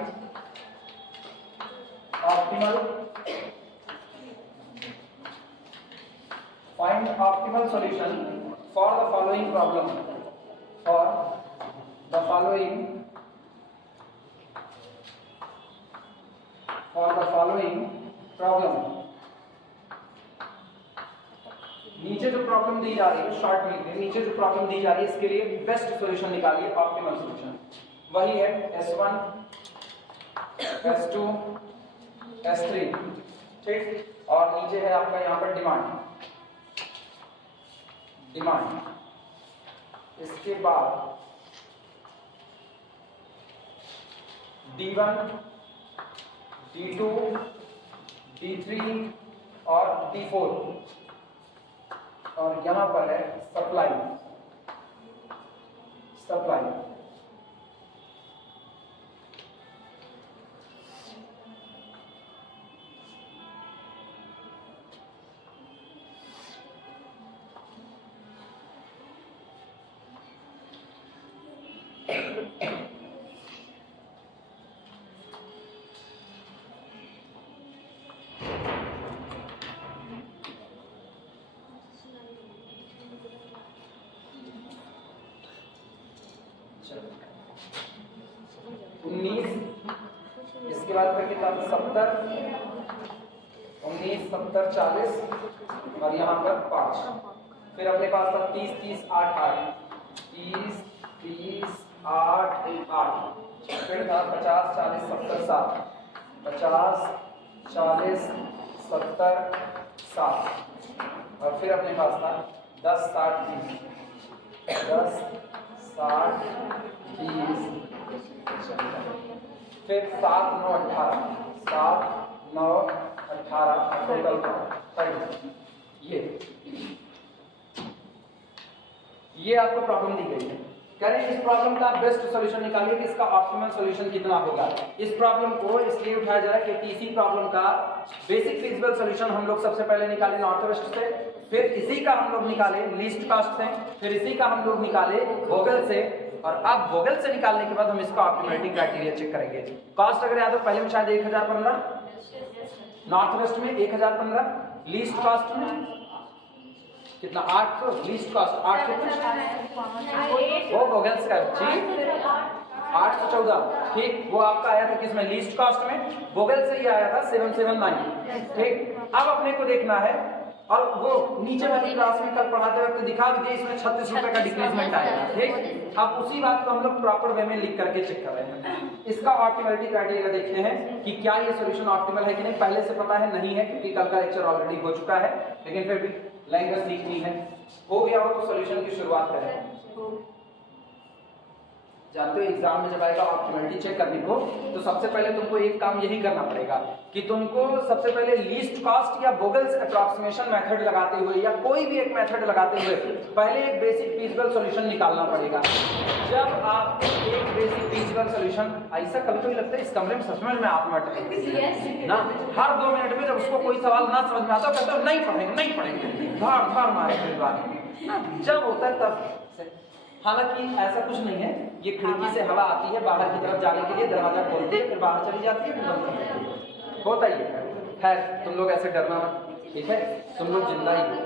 optimal solution for the following problem, नीचे जो प्रॉब्लम दी जा रही है शॉर्ट में लिख दें, नीचे जो प्रॉब्लम दी जा रही है इसके लिए बेस्ट सॉल्यूशन निकालिए, ऑप्टिमल सॉल्यूशन वही है S1 S2 S3, ठीक। और नीचे है आपका यहाँ पर डिमांड, इसके बाद D1 D2 D3 और D4, और यहाँ पर है सप्लाई। इसके बाद फिर कितना 70 19 70 40 और यहाँ पर 5, फिर अपने पास था 30 30 8 8 30 30 8 8, फिर था 50 40 70 7 50 40 70 7, और फिर अपने पास था 10 60 30 10 60 30, फिर 7 9 18 7 9 18 टोटल ये आपको प्रॉब्लम दी गई है। करें इस प्रॉब्लम का बेस्ट सॉल्यूशन निकालिए कि इसका ऑप्टिमल सॉल्यूशन कितना होगा। इस प्रॉब्लम को इसलिए उठाया जा रहा है कि इसी प्रॉब्लम का बेसिक फिजिबल सॉल्यूशन हम लोग सबसे पहले निकाले नॉर्थ वेस्ट से, फिर इसी का हम लोग निकाले लीस्ट कास्ट से, फिर इसी का हम लोग निकाले वोगेल से, और अब वोगेल से निकालने के बाद हम इसका ऑप्टिमलिटी क्राइटेरिया चेक करेंगे। कॉस्ट अगर याद हो पहले में शायद 1015, नॉर्थ वेस्ट में 1015, लीस्ट कास्ट में कितना 800, लीस्ट कास्ट 800 वो वोगेल्स का ठीक 814, ठीक। वो आपका आया था किसमें, लीस्ट कास्ट में, वोगेल से ही आया था 779, ठीक। अब अपने को देखना है, और वो नीचे वाली क्लास में कल पढ़ाते वक्त दिखा भी दिया, इसमें 36 रुपए का डिक्रीजमेंट आएगा, ठीक। अब उसी बात को हम लोग प्रॉपर वे में लिख करके चेक कर रहे हैं। इसका ऑप्टिमलिटी क्राइटेरिया देखते हैं कि क्या ये सॉल्यूशन ऑप्टिमल है कि नहीं। पहले से पता है नहीं है क्योंकि कल का लेक्चर ऑलरेडी हो चुका है, लेकिन फिर भी लैंग्वेज सीखनी है। हो गया हो तो सॉल्यूशन की शुरुआत करें। जानते हो एग्जाम में जब आएगा ऑप्टिमलिटी चेक करने को, तो सबसे पहले तुमको एक काम यही करना पड़ेगा कि तुमको सबसे पहले लीस्ट कॉस्ट या वोगेल्स अप्रॉक्सीमेशन मेथड लगाते हुए या कोई भी एक मेथड लगाते हुए पहले एक बेसिक फिजिबल सॉल्यूशन निकालना पड़ेगा। जब आप एक बेसिक फिजिबल सॉल्यूशन, ऐसा कभी लगता है इस कमरे में सच में आत्मा ना, हर 2 मिनट में जब उसको कोई सवाल ना समझ में आता कहता है नहीं पढ़ेंगे धार मारे जब होता है तब। हालांकि ऐसा कुछ नहीं है, ये खिड़की से हवा आती है बाहर की तरफ जाने के लिए, दरवाजा खोलती है फिर बाहर चली जाती है, फिर बंद कर देती है, होता ही है। खैर तुम लोग ऐसे डरना मत, ठीक है, तुम लोग जिंदा ही नहीं,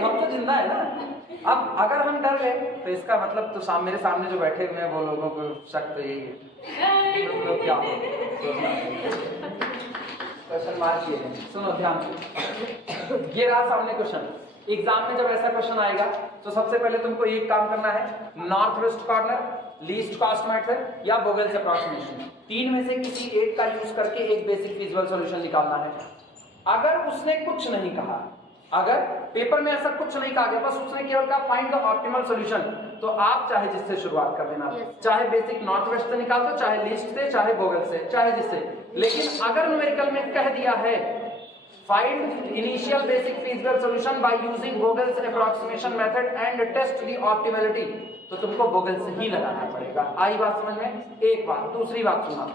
हम तो जिंदा है ना। अब अगर हम डर गए तो इसका मतलब तो मेरे सामने जो बैठे हुए हैं वो लोगों को शक तो यही है, लोग क्या हो क्वेश्चन मार्क किए हैं। सुनो ध्यान से, ये रहा सामने क्वेश्चन। एग्जाम में जब ऐसा क्वेश्चन आएगा तो सबसे पहले तुमको एक काम करना है, north west corner, least cost method या वोगेल्स अप्रॉक्सीमेशन, 3 में से किसी एक का यूज करके एक बेसिक फिजिबल सॉल्यूशन निकालना है। अगर उसने कुछ नहीं कहा, अगर पेपर में ऐसा कुछ नहीं कहा गया, बस उसने केवल कहा फाइंड द ऑप्टिमल सॉल्यूशन, तो आप चाहे जिससे शुरुआत कर देना, चाहे बेसिक नॉर्थ वेस्ट से निकाल दो, चाहे लीस्ट से, चाहे वोगेल से, चाहे जिससे। लेकिन अगर न्यूमेरिकल में कह दिया है find initial basic feasible solution by using Vogel's approximation method and test the optimality, तो तुमको वोगल्स ही लगाना पड़ेगा। आई बात समझ में? एक बात। दूसरी बात सुना,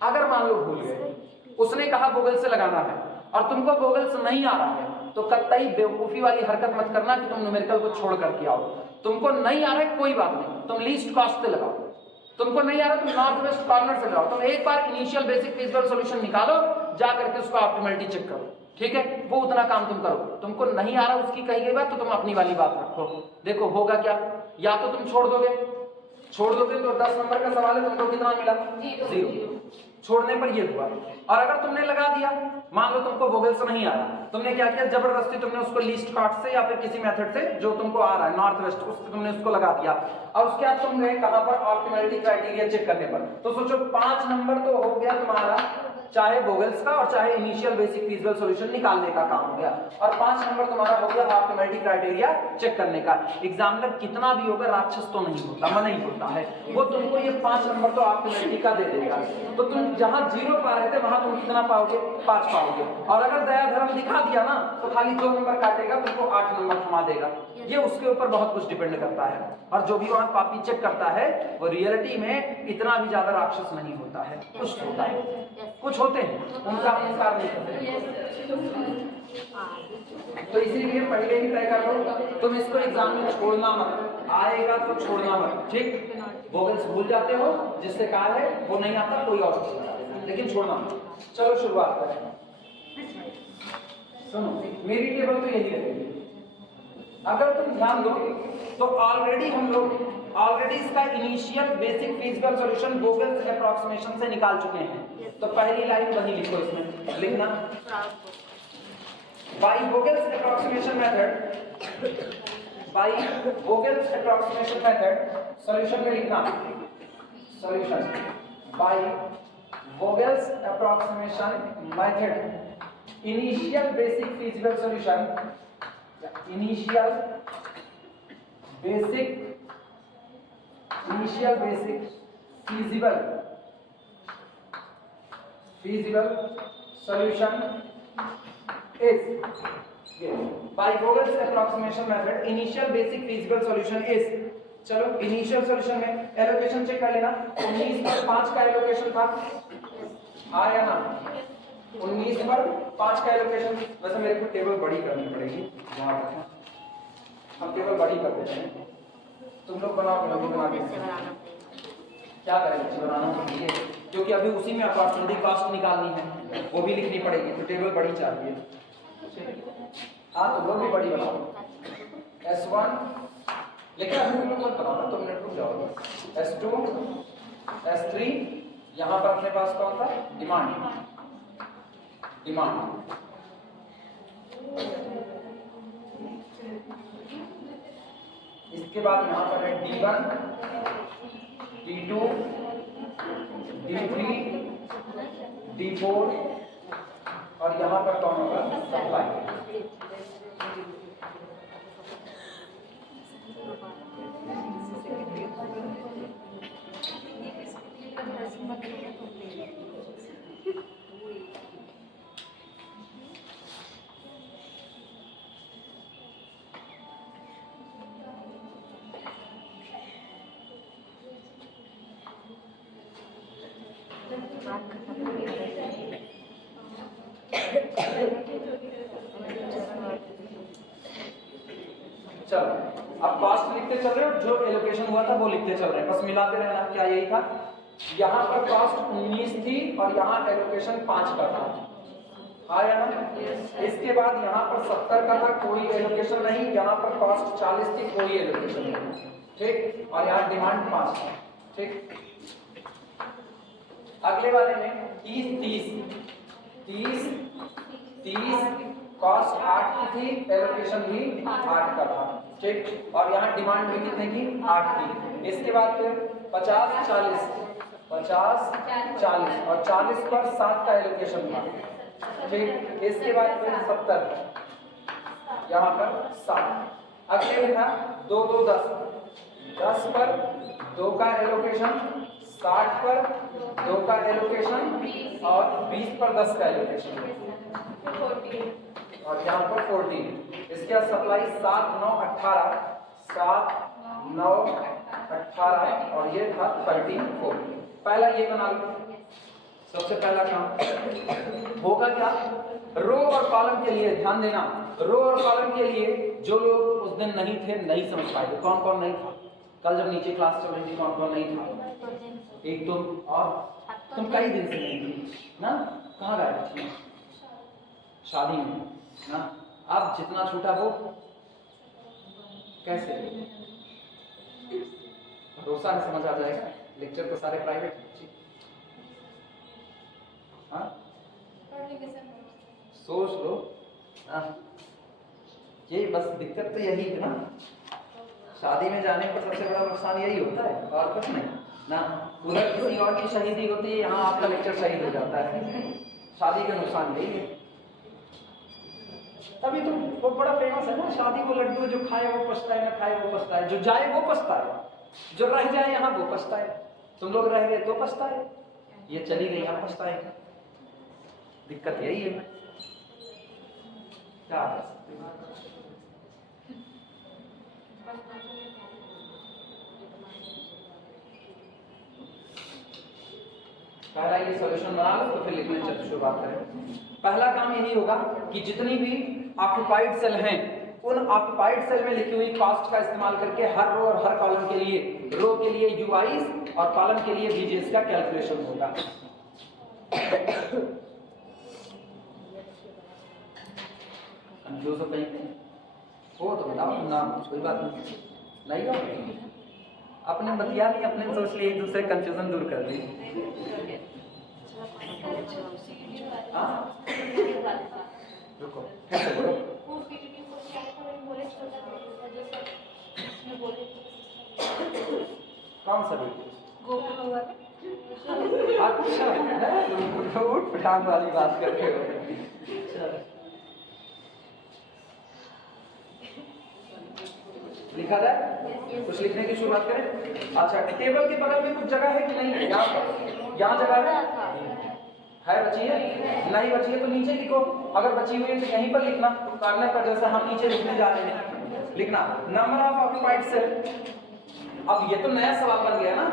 अगर मान लो भूल गए, उसने कहा वोगल से लगाना है और तुमको वोगल्स नहीं आ रहा है, तो कतई बेवकूफी वाली हरकत मत करना कि तुम न्यूमेरिकल को छोड़ करके आओ। तुमको नहीं आ रहा है कोई बात नहीं, तुम लीस्ट कॉस्ट से लगाओ। तुमको नहीं आ रहा तुम नॉर्थ वेस्ट कॉर्नर से लगाओ। तुम एक बार इनिशियल बेसिक फिजिकल सॉल्यूशन निकालो, जा करके उसका ऑप्टिमलिटी चेक करो, ठीक है? वो उतना काम तुम करो। तुमको नहीं आ रहा उसकी कही गई बात, तो तुम अपनी वाली बात रखो। देखो होगा क्या, या तो तुम छोड़ दोगे तो 10 नंबर का सवाल है, तुमको कितना मिला? 0। छोड़ने पर ये हुआ। और अगर तुमने लगा दिया, मान लो तुमको वोगल्स नहीं आ रहा, तुमने क्या किया, जबरदस्ती तुमने उसको लीस्ट कॉस्ट से या फिर किसी मेथड से जो तुमको आ रहा है नॉर्थ वेस्ट, उससे तुमने उसको लगा दिया। और उसके बाद तुम गए कहां पर? ऑप्टिमलिटी क्राइटेरिया चेक करने पर। तो सोचो 5 नंबर तो हो गया तुम्हारा, चाहे वोगल्स का और चाहे इनिशियल बेसिक फिजिकल सॉल्यूशन निकालने का काम हो गया, और 5 नंबर तुम्हारा हो गया ऑप्टिमलिटी क्राइटेरिया चेक करने का। एग्जामिनर कितना भी होगा राक्षस तो नहीं होता, मन नहीं होता है, वो तुमको ये 5 नंबर तो ऑप्टिमलिटी का दे देगा। तो तुम जहां 0 पा रहे थे वहां तुम कितना पाओगे? 5 पाओगे। और अगर दया धर्म दिखा दिया ना, तो खाली 2 नंबर काटेगा, तुमको 8 नंबर थमा देगा। ये उसके ऊपर बहुत कुछ डिपेंड करता है। और जो भी वहां कॉपी चेक करता है वो रियलिटी में इतना भी ज्यादा राक्षस नहीं होता है, कुछ होता है, कुछ होते हैं, उनका इंकार नहीं करते। तो इसीलिए पहले ही तय कर लो, तुम इसको एग्जाम में छोड़ना मत, आएगा तो छोड़ना मत, ठीक? वोगल्स भूल जाते हो, जिससे कहा है वो नहीं आता कोई और, लेकिन छोड़ना मत। चलो शुरुआत करें। सुनो, मेरी टेबल तो यही रहेगी। अगर तुम ध्यान दो तो ऑलरेडी इसका initial basic feasible solution Vogel's approximation से निकाल चुके हैं। तो पहली लाइन वही लिखो, इसमें लिखना by Vogel's approximation method solution में लिखना solution by Vogel's approximation method initial basic feasible solution feasible solution is by Vogel's approximation method initial basic feasible solution is। चलो इनिशियल सॉल्यूशन में एलोकेशन चेक कर लेना। 19 पर 5 का एलोकेशन था, आया ना? 19 पर 5 का एलोकेशन। वैसे मेरे को टेबल बड़ी करनी पड़ेगी, जहाँ तक हम टेबल बड़ी कर देते हैं, तुम लोग बनाओ क्या करेंगे, बनाना चाहिए, क्योंकि अभी उसी में अपॉर्चुनिटी कॉस्ट निकालनी है, वो भी लिखनी पड़ेगी, तो टेबल बड़ी चाहिए। हाँ तो लोग भी बड़ी बनाओ। S1 लेकिन अभी तुम लोग मत बनाना, 2 मिनट रुक जाओ। S2 S3 यहाँ पर अपने पास कौन था? डिमांड। इसके बाद यहाँ पर है D1 D2 D3 D4 और यहाँ पर कौन होगा? सप्लाई। चलो अब कॉस्ट लिखते चल रहे हो, जो एलोकेशन हुआ था वो लिखते चल रहे हैं, बस मिलाते रहना। क्या यही था? यहाँ पर कॉस्ट 19 थी और यहाँ एलोकेशन 5 का था, आया ना? इसके बाद यहाँ पर 70 का था, कोई एलोकेशन नहीं। यहाँ पर कॉस्ट 40 थी, कोई एलोकेशन नहीं, ठीक? और यहाँ डिमांड 5 था, ठीक? अगले वाले में 30 कॉस्ट 8 की थी, एलोकेशन भी 8 का था, ठीक? और यहाँ डिमांड भी कितने की? 8 की। इसके बाद फिर 50 40 और 40 पर 7 का एलोकेशन था, ठीक? इसके बाद फिर 70, यहाँ पर 7। अगले में था 2 2 10 पर 2 का एलोकेशन, 60 पर 2 का एलोकेशन और 20 पर 10 का एलोकेशन, और यहाँ पर 14। इसके बाद सप्लाई 7 9 18 7 9 18 और ये था 34। पहला ये बना लो। सबसे पहला काम होगा क्या, रो और कॉलम के लिए ध्यान देना, रो और कॉलम के लिए जो लोग उस दिन नहीं थे, नहीं समझ पाए थे, कौन कौन नहीं था कल जब नीचे क्लास चल रही थी, कौन कौन नहीं था? एक तुम और तुम कई दिन से नहीं थी ना, कहाँ गए थी? शादी में ना। अब जितना छूटा वो कैसे भरोसा नहीं, समझ आ जाएगा। लेक्चर तो सारे प्राइवेट हैं। हाँ सोच लो। ये बस दिक्कत तो यही है ना, शादी में जाने का सबसे बड़ा नुकसान यही होता है और कुछ नहीं ना। उधर किसी और की शहीदी होती है, यहाँ आपका लेक्चर शहीद हो जाता है। शादी का नुकसान यही है। तभी तो वो बड़ा फेमस है ना, शादी वो लड्डू जो खाए वो पछताए, ना खाए वो पछताए, जो जाए वो पछताए, जो रह जाए यहाँ वो पछताए। तुम लोग रह गए तो पछताए, ये चली गई यहाँ पछताए। दिक्कत यही है। क्या कर सकते हैं? पहला ये सॉल्यूशन बना लो तो फिर लिखने चल शुरुआत करें। पहला काम यही होगा कि जितनी भी ऑक्युपाइड सेल हैं उन ऑक्युपाइड सेल में लिखी हुई कॉस्ट का इस्तेमाल करके हर रो और हर कॉलम के लिए, रो के लिए यूआईज और कॉलम के लिए बीजेस का कैलकुलेशन होगा। कंफ्यूज हो कहीं हो तो बताओ ना, कोई बात नहीं हो अपने बतिया नहीं, अपने सोच लिए एक दूसरे कंफ्यूजन दूर कर ली। रुको कैसे बोलो? कौन सा वीडियो? अच्छा उठ पठान वाली बात करते हो। लिखा जाए, कुछ लिखने की शुरुआत करें। अच्छा टेबल के बगल में कुछ जगह है कि नहीं? यहाँ जगह है बची है? नहीं बची है तो नीचे लिखो। अगर बची हुई है तो यहीं पर लिखना, करने पर जैसे हम नीचे लिखने जा रहे हैं लिखना नंबर ऑफ ऑक्युपाइड सेल। अब ये तो नया सवाल बन गया ना,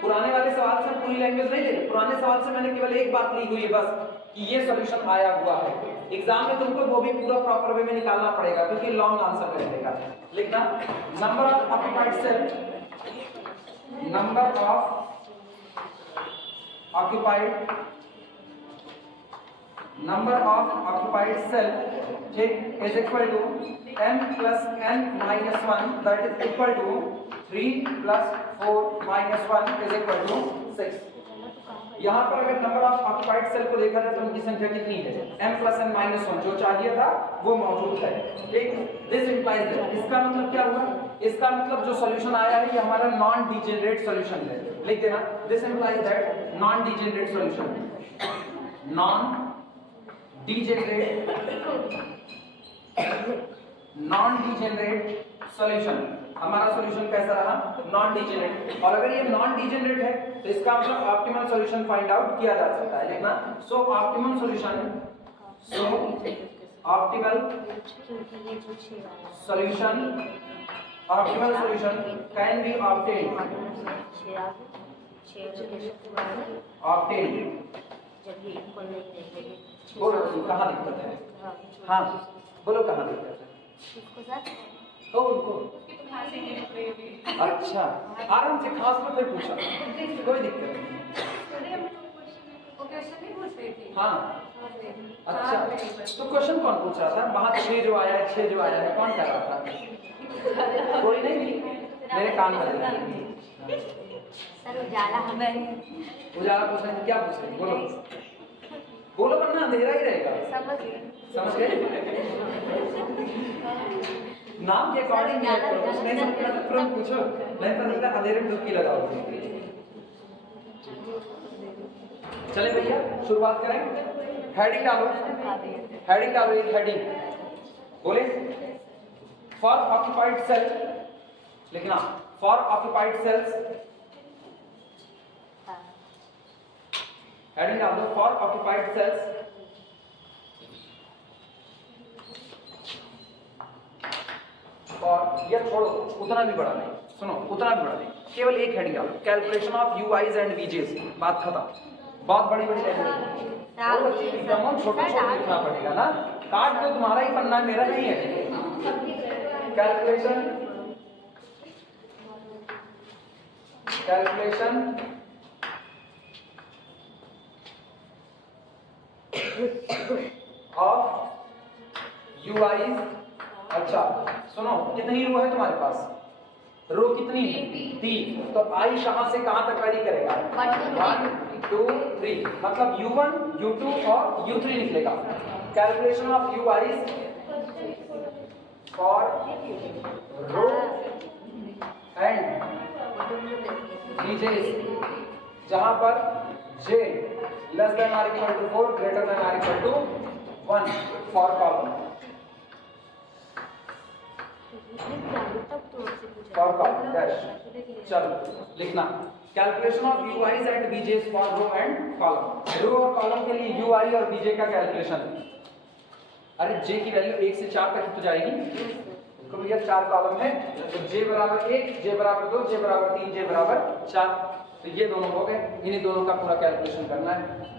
पुराने वाले सवाल से पूरी लैंग्वेज नहीं ले, पुराने सवाल से मैंने केवल एक बात ली हुई है बस कि ये सॉल्यूशन आया हुआ है। एग्जाम में तुमको वो भी पूरा प्रॉपर वे में निकालना पड़ेगा क्योंकि लॉन्ग आंसर करेगा। लिखना number of occupied cell, number of occupied, number of occupied cell ठीक is equal to m plus n minus 1 that is equal to 3 plus 4 minus 1 is equal to 6। यहाँ पर अगर नंबर ऑफ ऑक्युपाइड सेल को देखा जाए तो उनकी संख्या कितनी है? m plus n minus 1 जो चाहिए था वो मौजूद है। ठीक, दिस इंप्लाइज दैट, इसका मतलब क्या हुआ? इसका मतलब जो सॉल्यूशन आया है ये हमारा नॉन डिजेनरेट सॉल्यूशन है। लिख देना this implies that non degenerate solution, non degenerate solution. हमारा सॉल्यूशन कैसा रहा? Non degenerate. और अगर ये नॉन डिजेनरेट है तो इसका मतलब ऑप्टिमल सॉल्यूशन फाइंड आउट किया जा सकता है। लिखना so optimal solution, so optimal solution, optimal solution can be obtained, obtained. बोलो कहाँ दिक्कत है? हाँ बोलो कहाँ दिक्कत है? तो उनको अच्छा आराम से खास में फिर पूछा, कोई दिक्कत नहीं। हाँ अच्छा तो क्वेश्चन कौन पूछ रहा था? वहाँ 6 जो आया है, 6 जो आया है कौन कर रहा था? कोई नहीं, मेरे कान बज रहे हैं। उजाला पूछ रहे क्या पूछ रहे? बोलो बोलो वरना अंधेरा ही रहेगा। समझ गए? नाम के अकॉर्डिंग नहीं समझना तो तुरंत पूछो, नहीं पता चला अंधेरे में डुबकी लगाओगे। चले भैया शुरुआत करें। हेडिंग डालो, हेडिंग डालो, एक हेडिंग बोले फॉर ऑक्युपाइड सेल। लिखना फॉर ऑक्युपाइड सेल्स, हेडिंग डाल दो फॉर ऑक्युपाइड सेल्स। और ये छोड़ो, उतना भी बड़ा नहीं, सुनो उतना भी बड़ा नहीं, केवल एक हेडिंग है, calculation of UIs and VJs, बात खत्म। बहुत बड़ी बड़ी हेडिंग छोटा छोटा लिखना पड़ेगा ना, काट तो तुम्हारा ही पन्ना है, मेरा नहीं है। Calculation of UIs. अच्छा सुनो, कितनी रो है तुम्हारे पास? रो कितनी? 3। तो आई कहां से कहां तक वैरी करेगा? 1 2 3, मतलब U1 U2 और U3 निकलेगा। Calculation of UIs for row and VJs, जहां पर j less than or equal to 4 greater than or equal to 1 for column, for column dash. चलो लिखना, calculation of UIs and VJs for row and column. Row और column के लिए UI और वीजे का calculation. अरे जे की वैल्यू 1 से 4 तक तो जाएगी, तो भैया 4 कॉलम है, तो j बराबर 1, j बराबर 2, j बराबर 3, j बराबर 4, तो ये दोनों हो गए। इन्हीं दोनों का पूरा कैलकुलेशन करना है।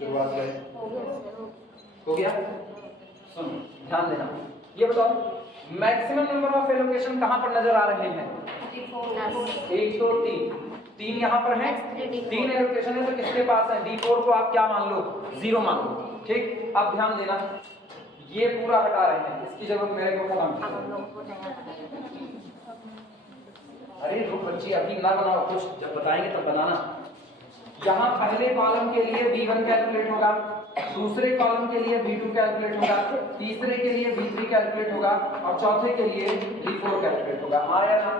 शुरुआत करें, हो गया? सुनो ध्यान देना, ये बताओ मैक्सिमम नंबर ऑफ एलोकेशन कहां पर नजर आ रहे हैं? 1 2 3 यहाँ पर है, 3 एलोकेशन है, तो किसके पास है? D4 को आप क्या मान लो? 0 मान लो। ठीक, अब ध्यान देना, ये पूरा हटा रहे हैं, इसकी जरूरत मेरे को खत्म। अरे रुक बच्ची, अभी ना बनाओ, कुछ जब बताएंगे तब बनाना। यहाँ पहले कॉलम के लिए V1 कैलकुलेट होगा, दूसरे कॉलम के लिए V2 कैलकुलेट होगा, तीसरे के लिए V3 कैलकुलेट होगा और चौथे के लिए V4 कैलकुलेट होगा। आया ना?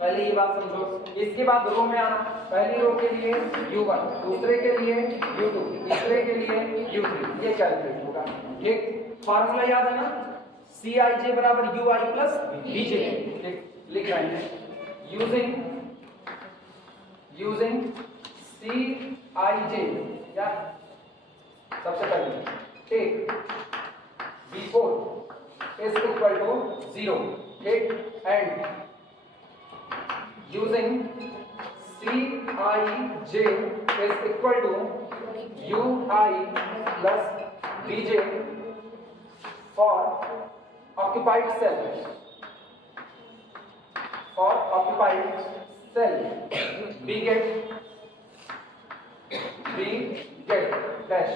पहले ये बात समझो। इसके बाद रो में आना, पहली रो के लिए U1, दूसरे के लिए U2, तीसरे के लिए U3, ये कैलकुलेट होगा। ठीक, फार्मूला याद है ना? CIJ बराबर UI प्लस VJ। ठीक, लिख रहे हैं, यूजिंग CIJ, या सबसे पहले take V4 is equal to 0, take and using CIJ is equal to UI plus VJ for occupied cell, for occupied cell we get dash.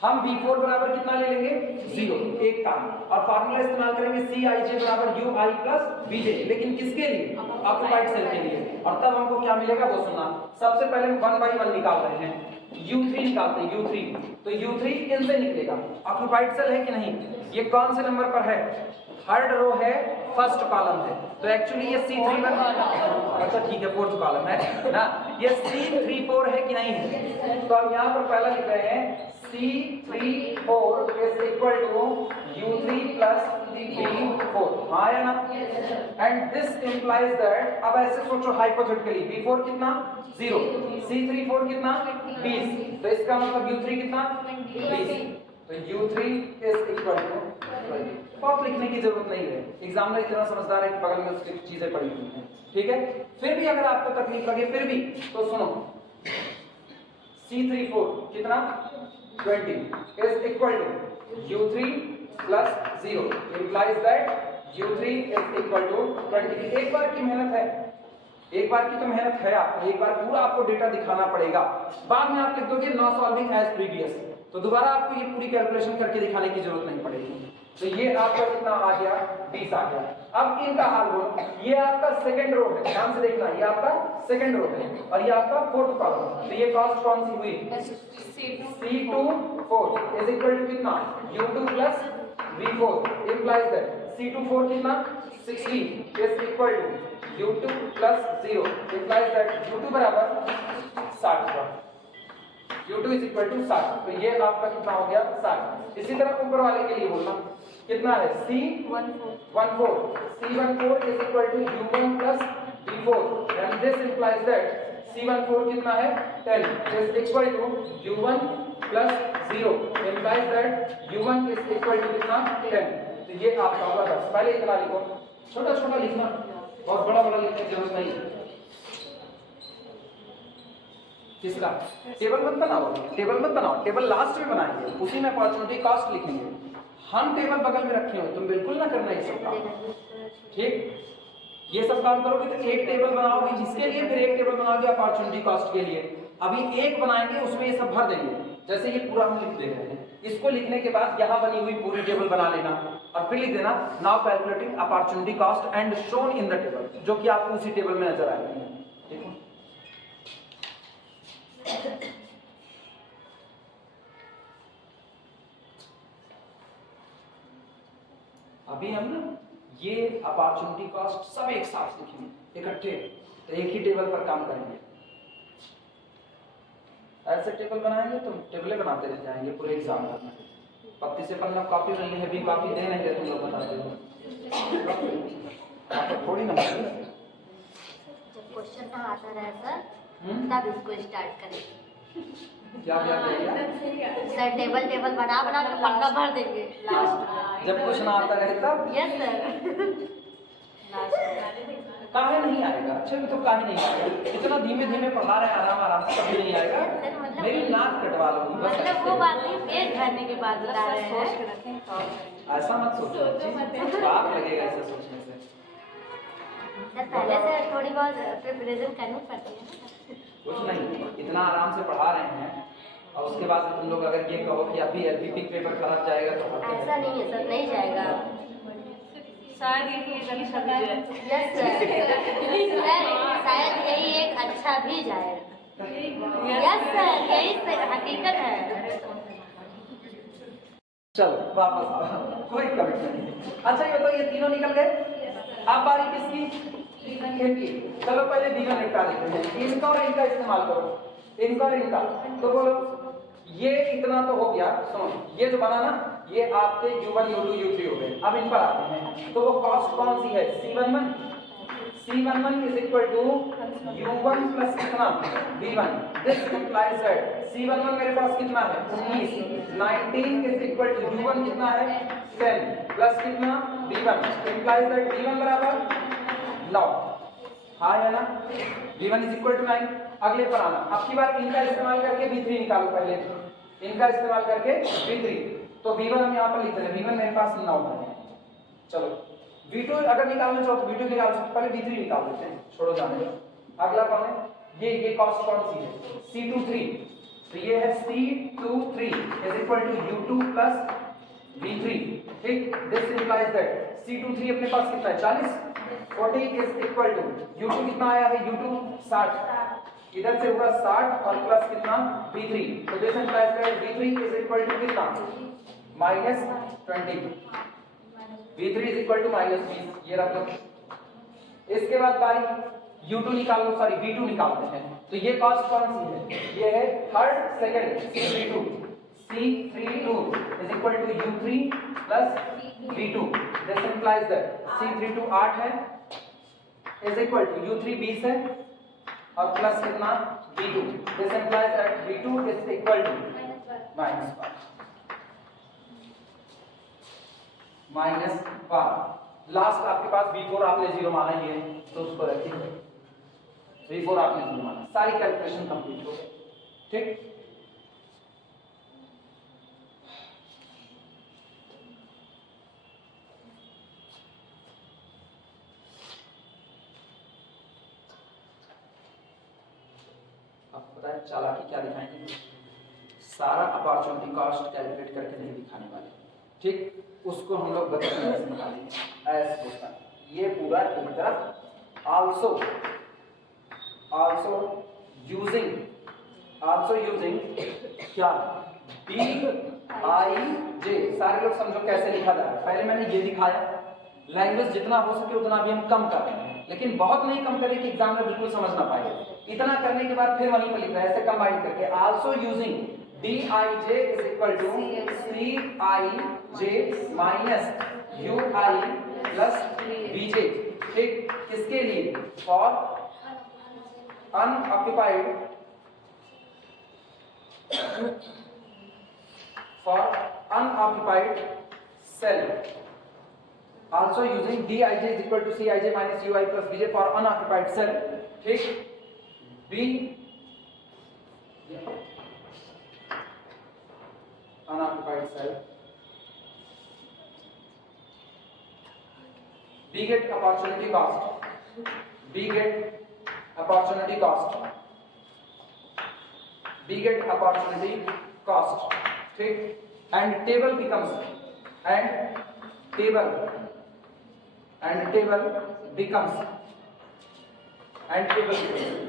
हम V4 बराबर कितना ले लेंगे? 0, एक काम, और फार्मूला इस्तेमाल करेंगे CIJ बराबर UI प्लस VJ, लेकिन किसके लिए? ऑक्यूपाइड सेल के लिए। और तब हमको क्या मिलेगा वो सुनना। सबसे पहले हम 1 बाई 1 निकाल रहे हैं, U3 निकालते हैं, U3, तो U3 इनसे निकलेगा। ऑक्यूपाइड सेल है कि नहीं? ये कौन से नंबर पर है? थर्ड रो है, फर्स्ट कॉलम है, तो एक्चुअली ये C31, अच्छा ठीक है, फोर्थ कॉलम है ना, ये C34 है कि नहीं है? तो हम यहाँ पर पहला लिख रहे हैं C34 is equal to U3 plus V4, हाँ या ना? एंड दिस implies that, अब ऐसे सोचो हाइपोथेटिकली, V4 कितना? 0, C34 कितना? 20, तो इसका मतलब U3 कितना? 20, तो U3 is equal to 20। बहुत लिखने की जरूरत नहीं है, एग्जामिनर इतना समझदार है कि बगल में उसकी चीजें पड़ी हुई हैं। ठीक है, फिर भी अगर आपको तकलीफ लगे फिर भी तो सुनो, C34 कितना? 20 is equal to U3 plus 0 implies that U3 is equal to 20। एक बार की मेहनत है, एक बार की तो मेहनत है, आपको एक बार पूरा आपको डेटा दिखाना पड़ेगा, बाद में आप लिख दोगे नॉट सॉल्विंग एज प्रीवियस, तो दोबारा आपको ये पूरी कैलकुलेशन करके दिखाने की जरूरत नहीं पड़ेगी। तो ये आपका कितना आ गया? 20 आ गया। अब इनका हाल बोलो, ये आपका सेकंड रो है, ध्यान से देखना, ये आपका सेकंड रो है और ये आपका फोर्थ कॉलम, तो ये कॉस्ट कौन सी हुई? C24 इज इक्वल टू कितना? U2 plus V4 implies that C24 कितना? 16 is equal to U2 plus 0 implies that U2 बराबर 60 हुआ। U2 is equal to 60। तो ये आपका कितना हो गया 60। इसी तरह ऊपर वाले के लिए बोलना कितना है C14 C14 is equal to U1 plus V4 and this implies that C14 कितना है 10 is equal to U1 plus 0 implies that U1 is equal to कितना 10। तो ये आपका होगा 10। पहले इतना लिखो, छोटा छोटा लिखना, बहुत बड़ा बड़ा लिखने की जरूरत नहीं। किसका टेबल मत बनाओ, टेबल मत बनाओ, टेबल लास्ट में बनाएंगे, उसी में अपॉर्चुनिटी कॉस्ट लिखेंगे। हम टेबल बगल में रखे हो, तुम बिल्कुल ना करना ये सब काम। ठीक, ये सब काम करोगे तो एक टेबल बनाओगे जिसके लिए, फिर एक टेबल बनाओगे अपॉर्चुनिटी कॉस्ट के लिए। अभी एक बनाएंगे उसमें ये सब भर देंगे, जैसे ये पूरा हम लिख दे रहे हैं। इसको लिखने के बाद यहाँ बनी हुई पूरी टेबल बना लेना और फिर लिख देना now calculating opportunity cost and shown in the table, जो कि आपको उसी टेबल में नजर आएगी। ठीक है, अभी हम ना ये अपॉर्चुनिटी कॉस्ट सब एक साथ लिखेंगे इकट्ठे, तो एक ही टेबल पर काम करेंगे। ऐसे टेबल बनाएंगे तो टेबलें बनाते रह जाएंगे पूरे एग्जाम में। पत्ती से पन्ना कॉपी नहीं है, भी कॉपी दे नहीं दे, तुम लोग बताते हो आपको थोड़ी ना। जब क्वेश्चन ना आता रहे सर तब इसको स्टार्ट करेंगे। क्या क्या करेगा सर टेबल टेबल बना बना के पन्ना भर देंगे लास्ट। जब कुछ ना आता रहे तब। Yes sir. काहे नहीं आएगा, अच्छा भी तो काहे नहीं आएगा, इतना धीमे धीमे पढ़ा रहे हैं आराम आराम से, कभी नहीं आएगा। मेरी नाक कटवा लो, मतलब वो बात नहीं, पेट भरने के बाद बता रहे हैं। ऐसा मत सोचो, पाप लगेगा ऐसा सोचने से। सर पहले से थोड़ी बहुत प्रिपरेशन करनी पड़ती है। कुछ नहीं, इतना आराम से पढ़ा रहे हैं और उसके बाद तुम लोग अगर ये कहो कि अभी एलपीपी पेपर खराब जाएगा तो ऐसा नहीं है सर, नहीं जाएगा। शायद यही यस सर, शायद यही एक अच्छा भी जाएगा। यस सर, यही हकीकत है। चलो वापस आओ, कोई कमिटमेंट नहीं। अच्छा ये बताओ, ये तीनों निकल गए, अब बारी किसकी? इनकी। चलो पहले V1 निपटा देते हैं, इनका और इनका इस्तेमाल करो, इनका और इनका। तो बोलो ये इतना तो हो गया, सुनो ये जो बना ना, ये आपके U1 U2 U3 हो गए। अब इन पर आते हैं, तो वो कॉस्ट कौन सी है? C11 is equal to U1 plus कितना V1। This implies that C11 मेरे पास कितना है 19, 19 इज इक्वल टू U1 कितना है 10 प्लस कितना V1, इंप्लाइज दैट V1 बराबर 9। हाँ है ना, V1 इज इक्वल टू 9। अगले पर आना, अब की बार इनका इस्तेमाल करके V3 निकालो, पहले इनका इस्तेमाल करके V3। तो V1 हम यहाँ पर लिख रहे हैं, V1 मेरे पास 9 है। चलो V2 अगर निकालना चाहो तो V2 निकाल सकते, पहले V3 निकाल देते हैं, छोड़ो जाने दो। अगला कौन है? ये कॉस्ट कौन सी है? C23। तो ये है C23 is equal to U2 plus V3। ठीक, दिस इंप्लाइज दैट C23 अपने पास कितना है 40, 40 इज इक्वल टू U2 कितना आया है U2 60, इधर से होगा 60 और प्लस कितना V3। तो this implies that V3 is equal to कितना -20, V3 इज इक्वल टू -20। ये रख लो। इसके बाद बारी U2 निकाल लो, सॉरी V2 निकालते हैं। तो ये कॉस्ट कौन सी है? ये है third second C32 is equal to U3 plus V2। This implies that C32 8 है इज इक्वल टू U3 20 है और प्लस कितना V2। This implies that V2 is equal to -12। Last आपके पास V4 आपने 0 माना ही है, तो उसको रखिए। V4 आपने 0 माना, सारी कैलकुलेशन कंप्लीट हो गई। ठीक, आपको पता है चालाकी क्या दिखाएंगे? सारा अपॉर्चुनिटी कॉस्ट कैलकुलेट करके नहीं दिखाने वाले। ठीक, उसको हम लोग बताएंगे ऐसे निकालेंगे, ऐसे होता है। ये पूरा एक तरफ आल्सो यूजिंग क्या BIJ। सारे लोग समझो कैसे लिखा जा रहा है। पहले मैंने ये दिखाया, लैंग्वेज जितना हो सके उतना भी हम कम कर रहे हैं, लेकिन बहुत नहीं कम करें कि एग्जाम में बिल्कुल समझ ना पाए। इतना करने के बाद फिर वहीं पर लिख रहा है ऐसे कंबाइन करके, also using dij is equal to cij minus ui plus bj। ठीक, किसके लिए? For unoccupied cell, also using dij is equal to cij minus ui plus bj for unoccupied cell। ठीक, b unoccupied cell, b get opportunity cost, b get opportunity cost। ठीक, and table becomes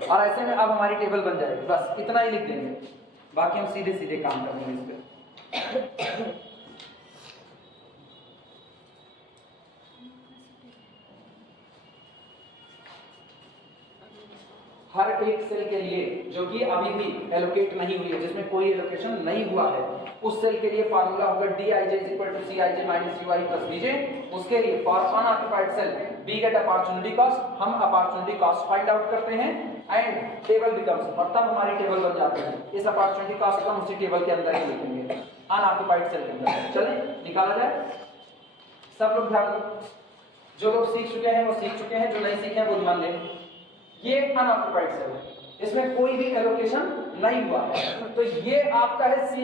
और ऐसे में अब हमारी table बन जाएगी। बस इतना ही लिख देंगे, बाकी हम सीधे सीधे काम करेंगे इस पे। हर एक सेल के लिए जो कि अभी भी एलोकेट नहीं हुई है, जिसमें कोई एलोकेशन नहीं हुआ है, उस सेल के लिए फार्मूला होगा dij is equal to cij minus ui plus bj। उसके लिए for unoccupied cell b get opportunity cost, हम अपॉर्चुनिटी कॉस्ट फाइंड आउट करते हैं एंड टेबल बिकम्स, और तब हमारी टेबल बन जाती है। इस अपॉर्चुनिटी कॉस्ट को हम उसी टेबल के अंदर ही लिखेंगे, अनऑक्युपाइड सेल के अंदर। चलिए निकाला जाए, सब लोग ध्यान दो, जो लोग सीख चुके हैं वो सीख चुके हैं, जो नहीं सीखे हैं वो ध्यान दें। ये अनऑक्युपाइड सेल है, इसमें कोई भी एलोकेशन नहीं हुआ है, तो ये आपका है cij,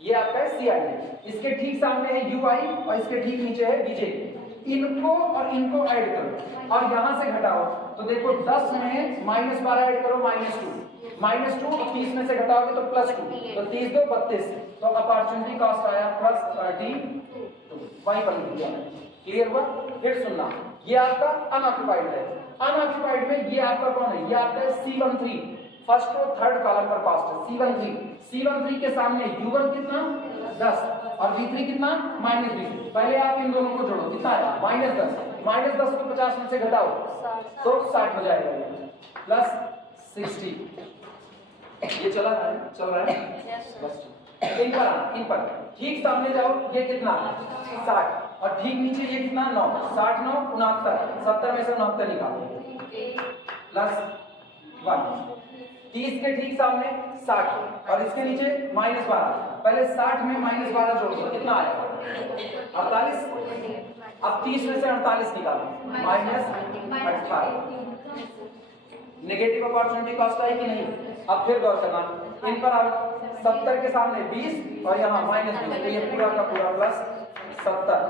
ये आपका है cij, इसके ठीक सामने है ui और इसके ठीक नीचे है bj। इनको और इनको ऐड करो और यहां से घटाओ, तो देखो 10 में -12 ऐड करो -2 और 30 में से घटाओगे तो +2, तो 30 2 32, तो अपॉर्चुनिटी कॉस्ट आया +32, वहीं पर लिख दिया। क्लियर हुआ? फिर सुनना, ये आपका अनऑक्युपाइड है, अनऑक्युपाइड में ये आपका कौन है? ये आपका है C13, फर्स्ट और थर्ड कॉलम पर कॉस्ट है C13 के सामने U1 कितना 10 और V3 कितना -20। पहले आप इन दोनों को जोड़ो, कितना है -10 को 50 में से घटाओ तो 60 हो जाएगा, प्लस 60। ये चल रहा है बस। इन पर ठीक सामने जाओ, ये कितना 60 और ठीक नीचे ये कितना 9, 60 9 69, 70 में से 69 निकालो प्लस 1। 30 के ठीक सामने 60 और इसके नीचे -12, पहले 60 में -12 जोड़ दो, कितना आएगा 48। अब 30 में से 48 निकालो -18। नेगेटिव अपॉर्चुनिटी कॉस्ट आई कि नहीं? अब फिर गौर करना, इन पर आप 70 के सामने 20 और यहाँ -20, तो ये पूरा का पूरा +70।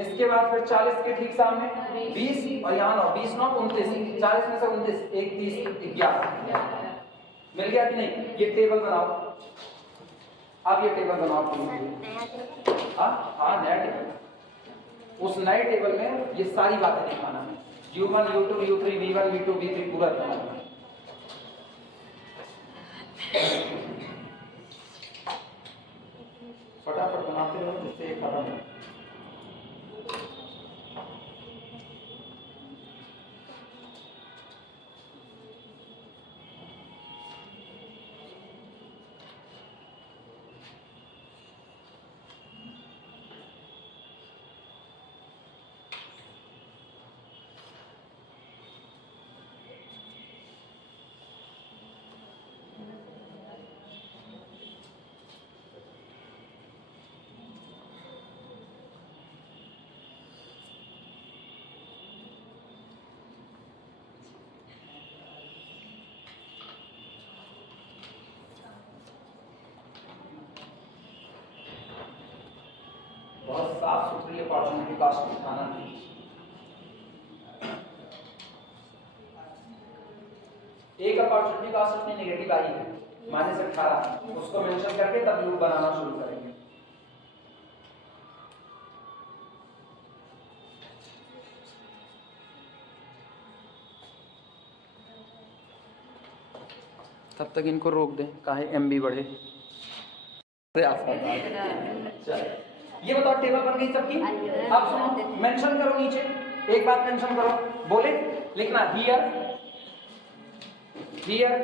इसके बाद फिर 40 के ठीक सामने 20 और यहाँ 9 20 9 29, 40 में से 29 1 30 11। मिल गया कि नहीं? ये टेबल बनाओ, अब ये टेबल बनाओ, हाँ नया टेबल। उस नए टेबल में ये सारी बातें दिखाना है, U1 U2 U3 V1 V2 V3 पूरा दिखाना है। फटाफट बनाते रहो जिससे ये खत्म हो। बहुत साफ सुथरी अपॉर्चुनिटी कॉस्ट दिखाना है। एक अपॉर्चुनिटी कॉस्ट अपनी नेगेटिव आई है -18, उसको मेंशन करके तब लूप बनाना शुरू करेंगे। तब तक इनको रोक दें, काहे MB बढ़े। ये बताओ टेबल बन गई सबकी? अब सुनो, मेंशन करो नीचे, एक बात मेंशन करो, बोले लिखना here here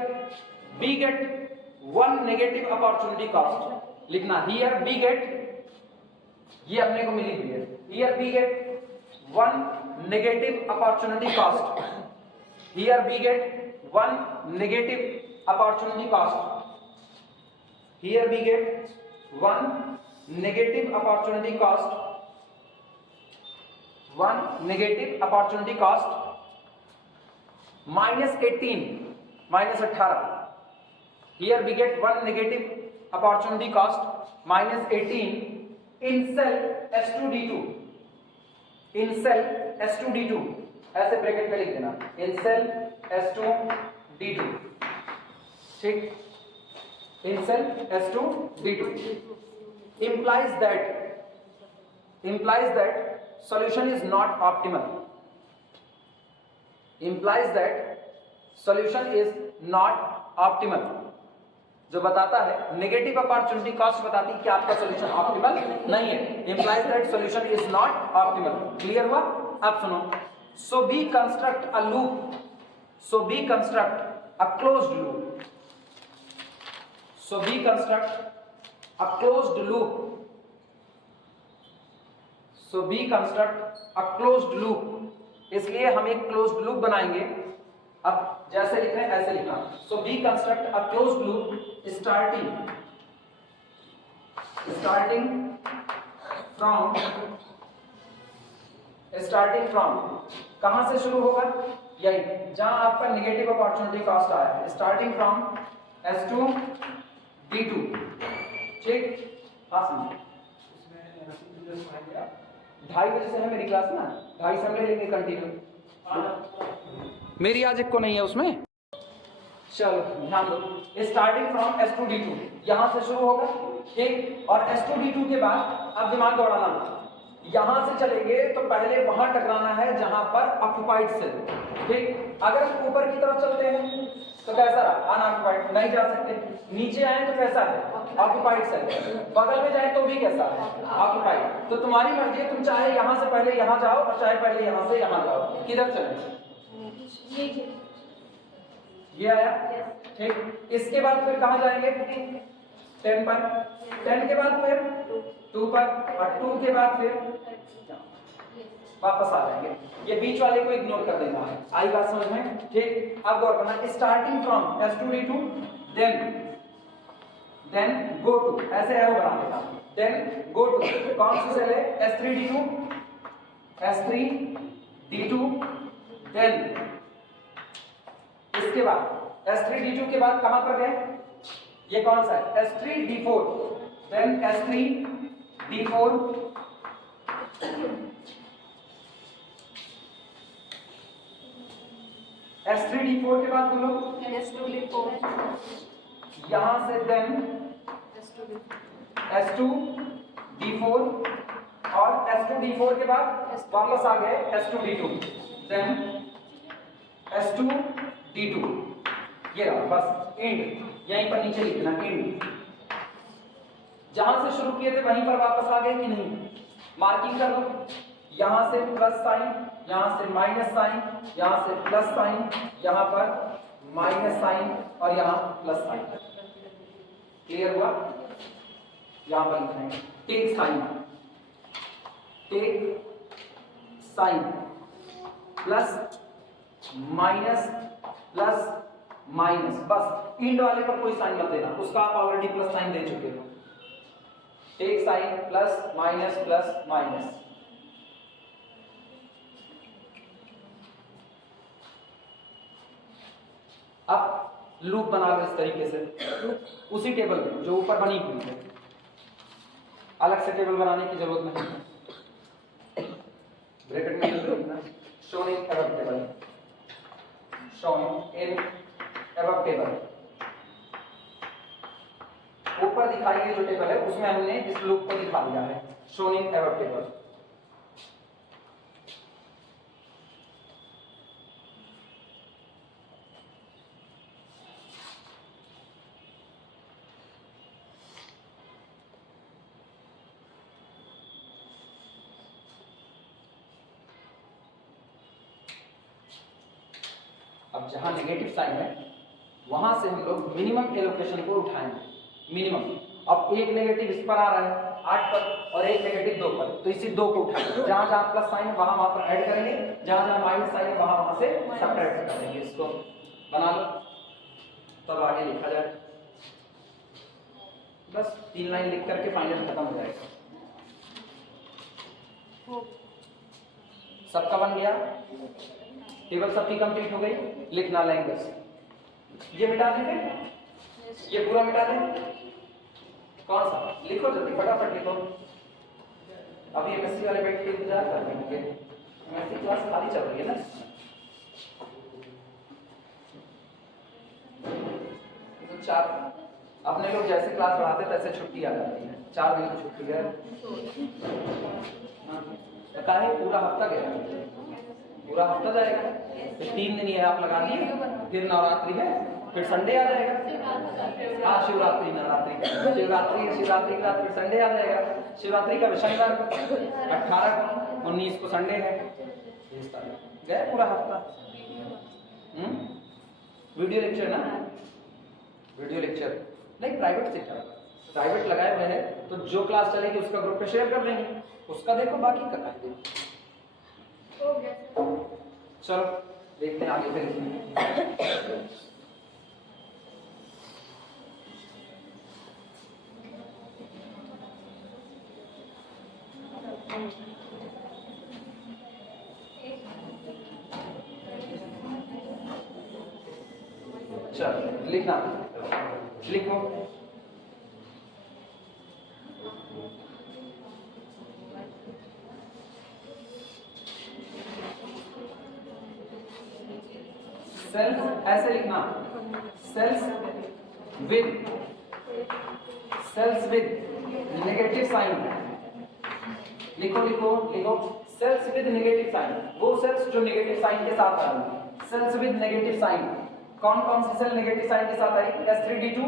B get one negative opportunity cost लिखना, हियर बी गेट, ये अपने को मिली हुई है, here B get one negative opportunity cost, here B get one negative opportunity cost, here B get one negative opportunity cost, one negative opportunity cost -18 -18, here we get one negative opportunity cost -18 in cell S2D2, in cell S2D2, ऐसे bracket में लिख देना, in cell S2D2, ठीक, in cell S2D2 implies that solution is not optimal, implies that solution is not optimal, जो बताता है negative opportunity cost बताती है कि आपका सॉल्यूशन ऑप्टिमल नहीं है, implies that solution is not optimal। Clear हुआ? अब सुनो, so we construct a loop, so we construct a closed loop, so we construct a closed loop, so we construct a closed loop, इसलिए हम एक closed loop बनाएंगे। अब जैसे लिख रहे हैं ऐसे लिखना, so we construct a closed loop starting from कहां से शुरू होगा, यही जहां आपका नेगेटिव अपॉर्चुनिटी कॉस्ट आया है, स्टार्टिंग फ्रॉम S2D2, ठीक। हाँ समझे, 2:30 बजे से है मेरी क्लास ना, 2:30 से हम ले लेंगे कंटिन्यू, मेरी आज एक को नहीं है उसमें। चलो ध्यान दो, स्टार्टिंग फ्रॉम S2D2 यहां से शुरू होगा, ठीक, और S2D2 के बाद अब दिमाग दौड़ाना, यहां से चलेंगे तो पहले वहां टकराना है जहां पर ऑक्युपाइड सेल, ठीक। अगर हम ऊपर की तरफ चलते हैं तो कैसा रहा, अनऑक्युपाइड, नहीं जा सकते, नीचे आए तो कैसा है, ऑक्युपाइड सेल, बगल में जाए तो भी कैसा है, ऑक्युपाइड। तो तुम्हारी मर्जी है, तुम चाहे यहां से पहले यहां जाओ और चाहे पहले यहां से यहां जाओ, किधर चले, ये आया, ठीक। इसके बाद फिर कहां जाएंगे, 10 पर, 10 के बाद फिर 2 पर, और 2 के बाद फिर वापस आ जाएंगे। ये बीच वाले को इग्नोर कर देना है, आई बात समझ में, ठीक। अब गौर करना, starting from S2D2 then go to, ऐसे एरो बना देना, देन गो टू, कौन सी सेल है, S3D2, देन इसके बाद S3D2 के बाद कहां पर गए, ये कौन सा है, S3D4, देन S3D4, S3D4 के बाद बोलो S2D4, यहां से देन S2D4, और S2D4 के बाद वापस आ गए S2D2, देन S2D2, ये रहा बस एंड, यहीं पर नीचे लिखना एंड, जहां से शुरू किए थे वहीं पर वापस आ गए कि नहीं, मार्किंग कर लो, यहां से प्लस साइन, यहां से माइनस साइन, यहां से प्लस साइन, यहां पर माइनस साइन और यहां प्लस साइन, क्लियर हुआ? यहां पर लिखना है take sign plus minus plus minus, बस इंड वाले पर कोई साइन मत देना, उसका आप ऑलरेडी प्लस साइन दे चुके हो, टेक साइन प्लस माइनस, अब लूप बना लो इस तरीके से, उसी टेबल में जो ऊपर बनी हुई है, अलग से टेबल बनाने की जरूरत नहीं है, ब्रैकेट में लिखना shown in above table, shown in above table, ऊपर दिखाई गई जो टेबल है उसमें हमने इस लूप को दिखा दिया है, शोन इन एबव टेबल। अब जहां नेगेटिव साइन है वहां से हम लोग मिनिमम एलोकेशन को उठाएंगे। मिनिमम, अब एक नेगेटिव इस पर आ रहा है 8 पर और एक नेगेटिव 2 पर, तो इसी 2 को उठाएंगे। जहां जहां प्लस साइन वहां वहां पर ऐड करेंगे, जहां जहां माइनस साइन है वहां वहां से सब्ट्रैक्ट कर देंगे। इसको बना लो, तब आगे लिखा जाए। बस 3 लाइन लिख करके फाइनल खत्म हो जाएगा। सबका बन गया, टेबल सबकी कंप्लीट हो गई। लिखना लैंग्वेज, ये मिटा देंगे, ये पूरा मिटा दें। कौन सा लिखो, जल्दी फटाफट लिखो। अभी एमएससी वाले बैठ के इंतजार कर रहे होंगे, एमएससी क्लास खाली चल रही है ना। तो 4 अपने लोग जैसे क्लास बढ़ाते तैसे छुट्टी आ जाती है। 4 दिन की छुट्टी है, पता है पूरा हफ्ता गया, पूरा हफ्ता जाएगा। फिर 3 दिन ये आप लगा दिए, फिर नवरात्रि है, फिर संडे आ जाएगा। हाँ, शिवरात्रि, नवरात्रि, शिवरात्रि का फिर संडे आ जाएगा। शिवरात्रि का शनिवार 18 19 को संडे है। गया पूरा हफ्ता। वीडियो लेक्चर ना, वीडियो लेक्चर नहीं, प्राइवेट सेक्टर, प्राइवेट लगाए हुए हैं तो जो क्लास चलेगी उसका ग्रुप पे शेयर कर देंगे, उसका देखो, बाकी का कर देंगे। चलो देखते हैं आगे फिर। चलो लिखना, लिखो। सेल्स ऐसे लिखना, सेल्स विद नेगेटिव साइन। लिखो लिखो लिखो, सेल्स विद नेगेटिव साइन, वो सेल्स जो नेगेटिव साइन के साथ आ रही है। सेल्स विद नेगेटिव साइन, कौन कौन सी सेल नेगेटिव साइन के साथ आई? S3D2,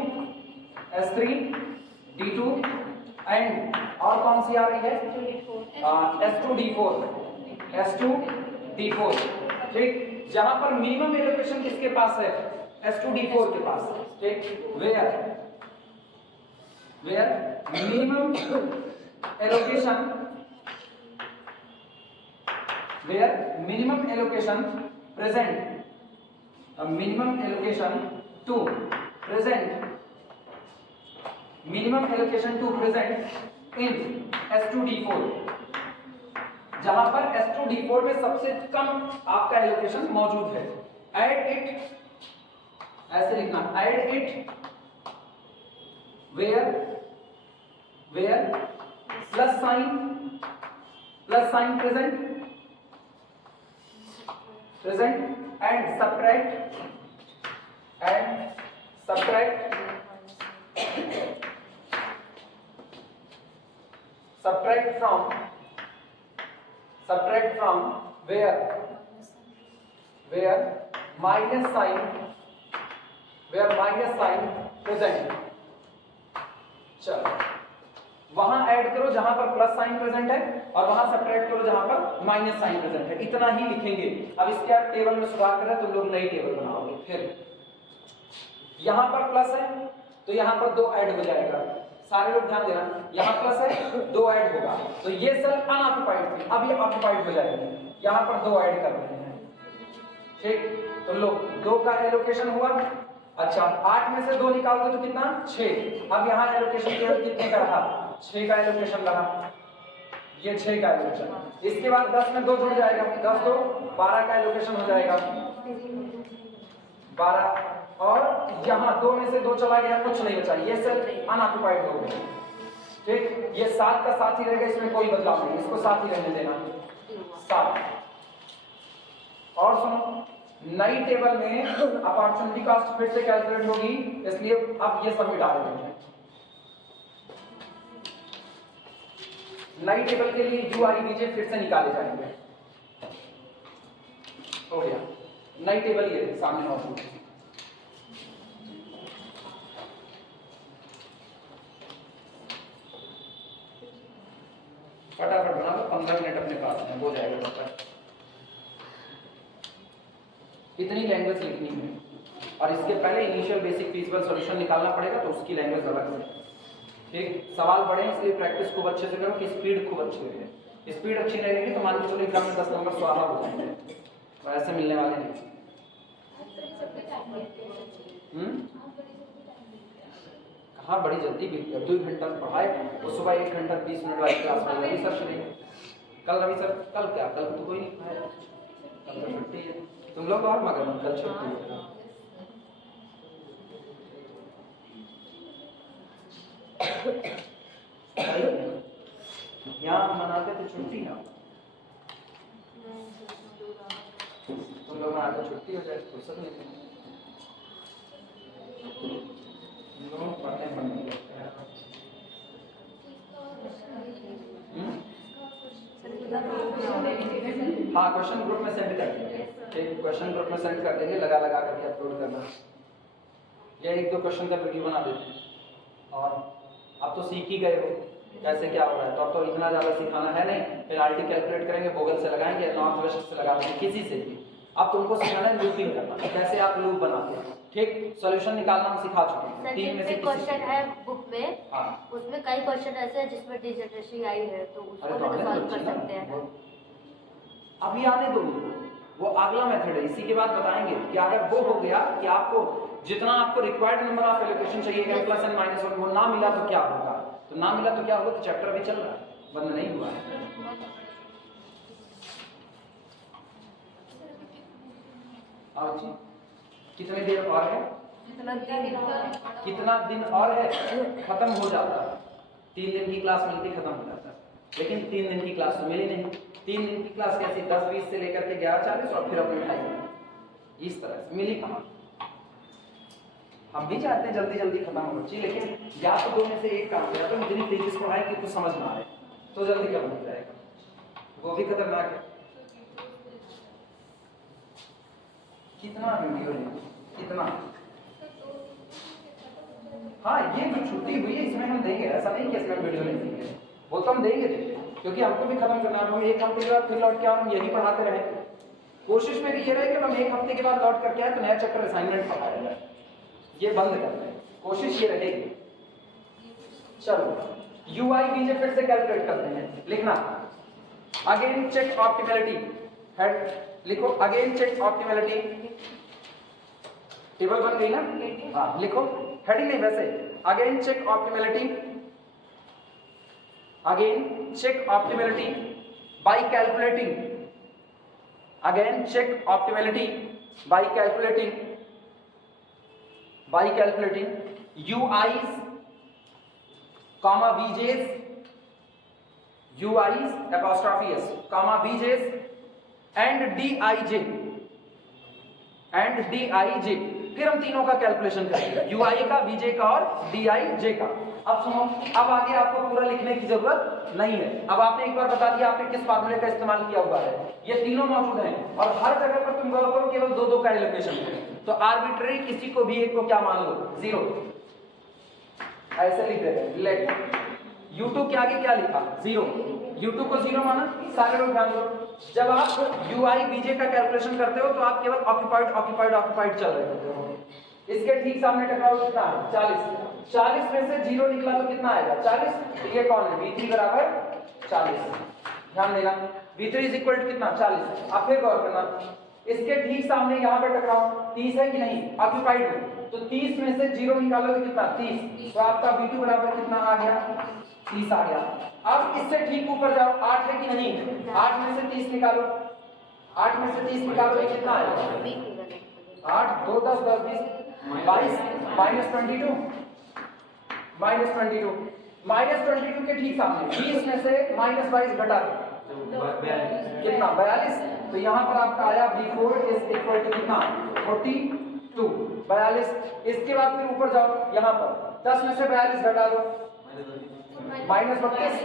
S3D2 एंड और कौन सी आ रही है? S2D4, S2D4। ठीक, जहां पर मिनिमम एलोकेशन किसके पास है? S2D4 के पास। ठीक, where minimum allocation, where minimum allocation present, minimum allocation to present, minimum allocation to present in S2D4, जहां पर S2D4 में सबसे कम आपका एलोकेशन मौजूद है। Add it, ऐसे लिखना, add it where plus sign present and subtract from where minus sign present। चलो वहां ऐड करो जहां पर प्लस साइन प्रेजेंट है और वहां सब्ट्रैक्ट करो जहां पर माइनस साइन प्रेजेंट है। इतना ही लिखेंगे। अब इसके बाद टेबल में सुधार कर रहे हैं, तुम लोग नई टेबल बनाओगे। फिर यहां पर प्लस है तो यहां पर 2 ऐड हो जाएगा। सारे लोग ध्यान देना, यहां प्लस है 2 ऐड होगा, तो ये सेल अनऑक्युपाइड थी, अब ये ऑक्युपाइड हो जाएगी। यहां पर 2 ऐड कर रहे हैं। ठीक, तो लो 2 का एलोकेशन हुआ। अच्छा, 8 में से 2 निकाल दो तो कितना? 6। अब यहाँ एलोकेशन केवल कितने का रहा? 6 का एलोकेशन रहा, ये 6 का एलोकेशन। इसके बाद 10 में 2 जुड़ जाएगा, 10 2 12 का एलोकेशन हो जाएगा, 12। और यहाँ 2 में से 2 चला गया, कुछ नहीं बचा, ये सेल अनऑक्युपाइड हो गया। ठीक, ये 7 का 7 ही रहेगा, इसमें कोई बदलाव नहीं, इसको 7 ही रहने देना, 7। और सुनो, नई टेबल में अपॉर्चुनिटी कॉस्ट फिर से कैलकुलेट होगी, इसलिए अब ये सब मिटा देते हैं। नई टेबल के लिए UREVJ फिर से निकाले जाएंगे। हो गया, नई टेबल ये सामने मौजूद है। फटाफट बना लो, 15 मिनट अपने पास में हो जाएगा। कितनी लैंग्वेज लिखनी है? और इसके पहले इनिशियल बेसिक फिजिबल सॉल्यूशन निकालना पड़ेगा, तो उसकी लैंग्वेज अलग है। ठीक, सवाल बड़े हैं इसलिए प्रैक्टिस खूब अच्छे से करो कि स्पीड खूब अच्छी रहे। स्पीड अच्छी रहेगी तो मान के चलो एग्जाम में 10 नंबर स्वाहा हो जाएंगे, तो ऐसे मिलने वाले नहीं। कहाँ बड़ी जल्दी बीत गया, 2 घंटा पढ़ाए, वो सुबह 1 घंटा 20 मिनट वाली क्लास में रवि सर चले गए। कल रवि सर, कल क्या, कल तो कोई नहीं पढ़ाया, कल तो छुट्टी है, तुम लोग और मगर कल छुट्टी है। यहाँ मनाते थे छुट्टी ना, तुम लोग मनाते छुट्टी हो जाए, फुर्सत नहीं थी। पढ़ने पढ़ने हाँ, क्वेश्चन ग्रुप में सेंड कर देंगे। ठीक, क्वेश्चन ग्रुप में सेंड कर देंगे, लगा करके अपलोड करना। या 1-2 क्वेश्चन का वीडियो बना देते हैं। और अब तो सीख ही गए हो कैसे क्या हो रहा है, तो अब तो इतना ज़्यादा सिखाना है नहीं। पेनाल्टी कैलकुलेट करेंगे, गूगल से लगाएंगे, नॉर्थ वेस्ट से लगा देंगे, किसी से भी। अब तुमको सिखाना है लूपिंग करना, कैसे आप लूप बनाते हैं। ठीक, सॉल्यूशन निकालना हम सिखा चुके हैं। 3 में से क्वेश्चन है बुक में, हाँ, उसमें कई क्वेश्चन ऐसे हैं जिसमें डिजनरेसी आई है, तो उसको भी सॉल्व कर सकते हैं। अभी आने दो, वो अगला मेथड है, इसी के बाद बताएंगे कि अगर वो हो गया कि आपको जितना आपको रिक्वायर्ड नंबर ऑफ एलोकेशन चाहिए m + n - 1, वो ना मिला तो क्या होगा। तो ना मिला तो क्या होगा, तो चैप्टर अभी चल रहा है, बंद नहीं हुआ है। आओ जी, कितने देर और है, कितना दिन और है, खत्म हो जाता है। 3 दिन की क्लास मिलती, खत्म हो जाता है, लेकिन 3 दिन की क्लास तो मिली नहीं। 3 दिन की क्लास कैसी, 10:20 से लेकर के 11:40 और फिर अपने टाइम, इस तरह से मिली कहाँ। हम भी चाहते हैं जल्दी जल्दी खत्म हो बच्ची, लेकिन या तो 2 में से एक काम किया, तो इतनी तेजी से पढ़ाई कि कुछ समझ ना आए तो जल्दी खत्म हो जाएगा, वो भी खतरनाक है। कितना वीडियो है, कितना। हाँ, ये जो छुट्टी हुई है इसमें हम देंगे, ऐसा नहीं कि इसमें वीडियो नहीं देंगे, वो तो हम देंगे, क्योंकि हमको भी खत्म करना है। हम 1 हफ्ते के बाद फिर लौट के और हम यही पढ़ाते रहे। कोशिश मेरी ये रहे कि हम 1 हफ्ते के बाद लौट करके आए तो नया चैप्टर असाइनमेंट पढ़ाया जाए, ये बंद करना है, कोशिश ये रहेगी। चलो, UI BJ फिर से कैलकुलेट करते हैं, लिखना अगेन चेक ऑप्टिमैलिटी, हेड लिखो अगेन चेक ऑप्टिमैलिटी, टेबल बन गई ना। हाँ, लिखो हेडिंग नहीं वैसे, again check optimality, again check optimality by calculating, again check optimality by calculating, by calculating UIs, VJs, UIs apostrophe S, VJs and DIJ, फिर हम तीनों का कैलकुलेशन करेंगे, UI का, VJ का और DIJ का। अब सुनो, अब आगे आपको पूरा लिखने की जरूरत नहीं है। अब आपने एक बार बता दिया आपने किस फार्मूले का इस्तेमाल किया हुआ है, ये तीनों मौजूद हैं और हर जगह पर तुम गौर करो केवल 2-2 का एलोकेशन है। तो आर्बिट्ररी किसी को भी एक को क्या मान लो, 0, ऐसे लिख देते हैं। लेट U2 के आगे क्या लिखा, 0, U2 को 0 माना। सारे लोग ध्यान दो, जब आप UI BJ का कैलकुलेशन करते हो तो आप केवल ऑक्यूपाइड चल रहे होते हो। इसके ठीक सामने टकराओ कितना है, 40 में से 0 निकला तो कितना आएगा, 40। ये कौन है, V3 बराबर 40। ध्यान देना, V3 इज इक्वल टू कितना, 40। अब फिर गौर करना, इसके ठीक सामने यहाँ पे टकराओ, 30 है कि नहीं ऑक्यूपाइड में, तो 30 में से 0 निकालो तो कितना, 30। तो आपका V2 बराबर कितना आ गया, 30 आ गया। अब इससे ठीक ऊपर जाओ, 8 है कि नहीं, 8 में से 30 निकालो, 8 में से 30 निकालो तो कितना आएगा, 8 2 10 10 20 22 -22 -22 के ठीक सामने 20 में से -22 घटा दो कितना, 42। तो यहाँ पर आपका आया V4 इज इक्वल टू कितना, 42, 42। इसके बाद फिर ऊपर जाओ, यहाँ पर 10 में से 42 घटा दो, -32,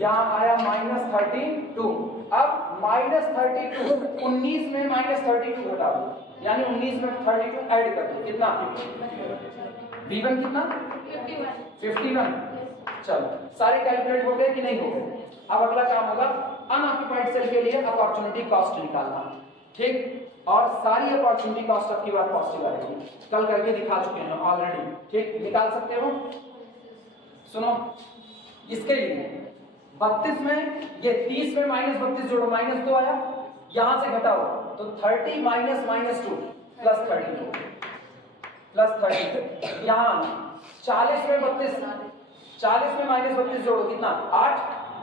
यहाँ आया -32। अब -32, 19 में -32 घटा दो, यानी 19 में 32 ऐड कर दो, कितना, V1 कितना, 51। चलो, सारे कैलकुलेट हो गए कि नहीं हो गए। अब अगला काम होगा अनऑक्यूपाइड सेल के लिए अपॉर्चुनिटी कॉस्ट निकालना। ठीक, और सारी अपॉर्चुनिटी कॉस्ट आपकी बार पॉजिटिव आएगी। कल करके दिखा चुके हैं ऑलरेडी, ठीक, निकाल सकते हो। सुनो, इसके लिए 32 में ये 30 में -32 जोड़ो, -2 आया, यहां से घटाओ तो 30 -2 प्लस 30 प्लस 30, यहाँ 40 में 32, 40 में -32 जोड़ो कितना 8,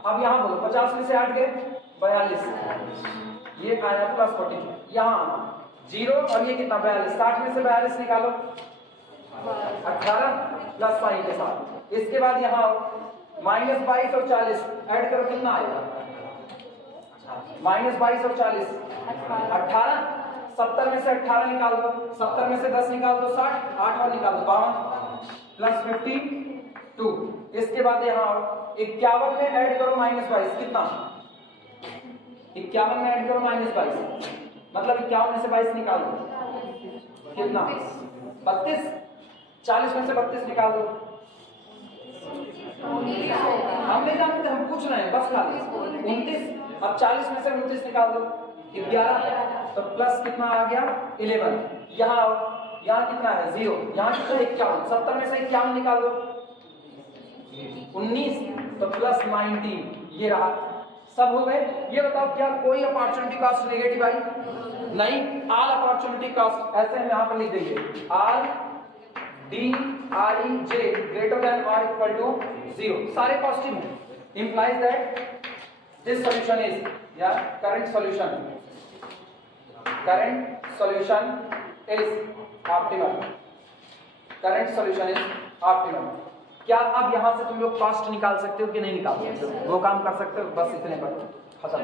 अब यहाँ बोलो 50 में से 8 गए 42, ये आया प्लस 40, यहाँ 0 और ये कितना 42, 60 में से 42 निकालो 18 प्लस साइन के साथ। इसके बाद यहाँ -22 और 40 ऐड करो कितना आएगा, -22 और 40 18, 70 में से 18 निकाल दो, 70 में से 10 निकाल दो 60, 8 और निकाल दो 52 प्लस 52। इसके बाद यहाँ 51 में ऐड करो -22 कितना, 51 में ऐड करो -22 मतलब 51 में से 22 निकाल दो कितना 32, 40 में से 32 निकाल दो, हम नहीं जानते, हम पूछ रहे हैं बस खाली 29, अब 40 में से 29 निकाल दो 11, तो प्लस कितना आ गया 11, यहाँ कितना है 0, यहाँ कितना 51, 70 में से 51 निकाल दो 19, तो प्लस 19, ये रहा, सब हो गए। ये बताओ क्या कोई अपॉर्चुनिटी कॉस्ट नेगेटिव आई? नहीं, ऑल अपॉर्चुनिटी कॉस्ट ऐसे हम यहाँ पर लिख देंगे, all Dij greater than or equal to 0, सारे पॉजिटिव हैं, implies that this solution is current solution is optimal, current solution is optimal। क्या अब यहाँ से तुम लोग कॉस्ट निकाल सकते हो कि नहीं निकाल सकते हो? वो काम कर सकते हो, बस इतने पर खत्म।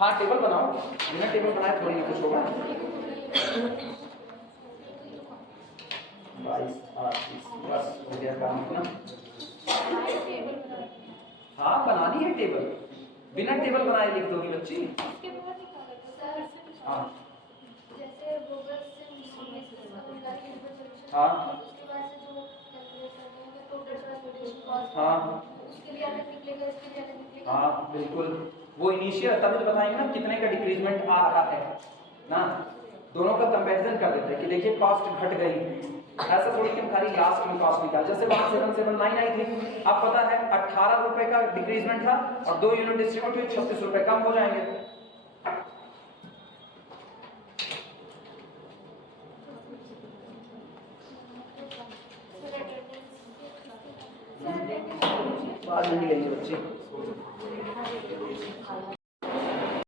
हाँ टेबल बनाओ, बिना टेबल बनाए थोड़ी कुछ होगा। 22 बस हो गया काम अपना। हाँ बनानी है टेबल, बिना टेबल बनाए लिख दोगी बच्ची। हाँ हाँ हाँ हाँ बिल्कुल, वो इनिशियल तभी तो बताएंगे ना कितने का डिक्रीजमेंट आ रहा है ना, दोनों का कंपैरिजन कर देते हैं कि देखिए कॉस्ट घट गई। ऐसा थोड़ी कि हम खाली लास्ट में कॉस्ट निकाल, जैसे वहां 779 आई थी, अब पता है 18 रुपए का डिक्रीजमेंट था और 2 यूनिट डिस्ट्रीब्यूट हुई, 36 रुपए कम हो जाएंगे। बाद में मिलेंगे बच्चे।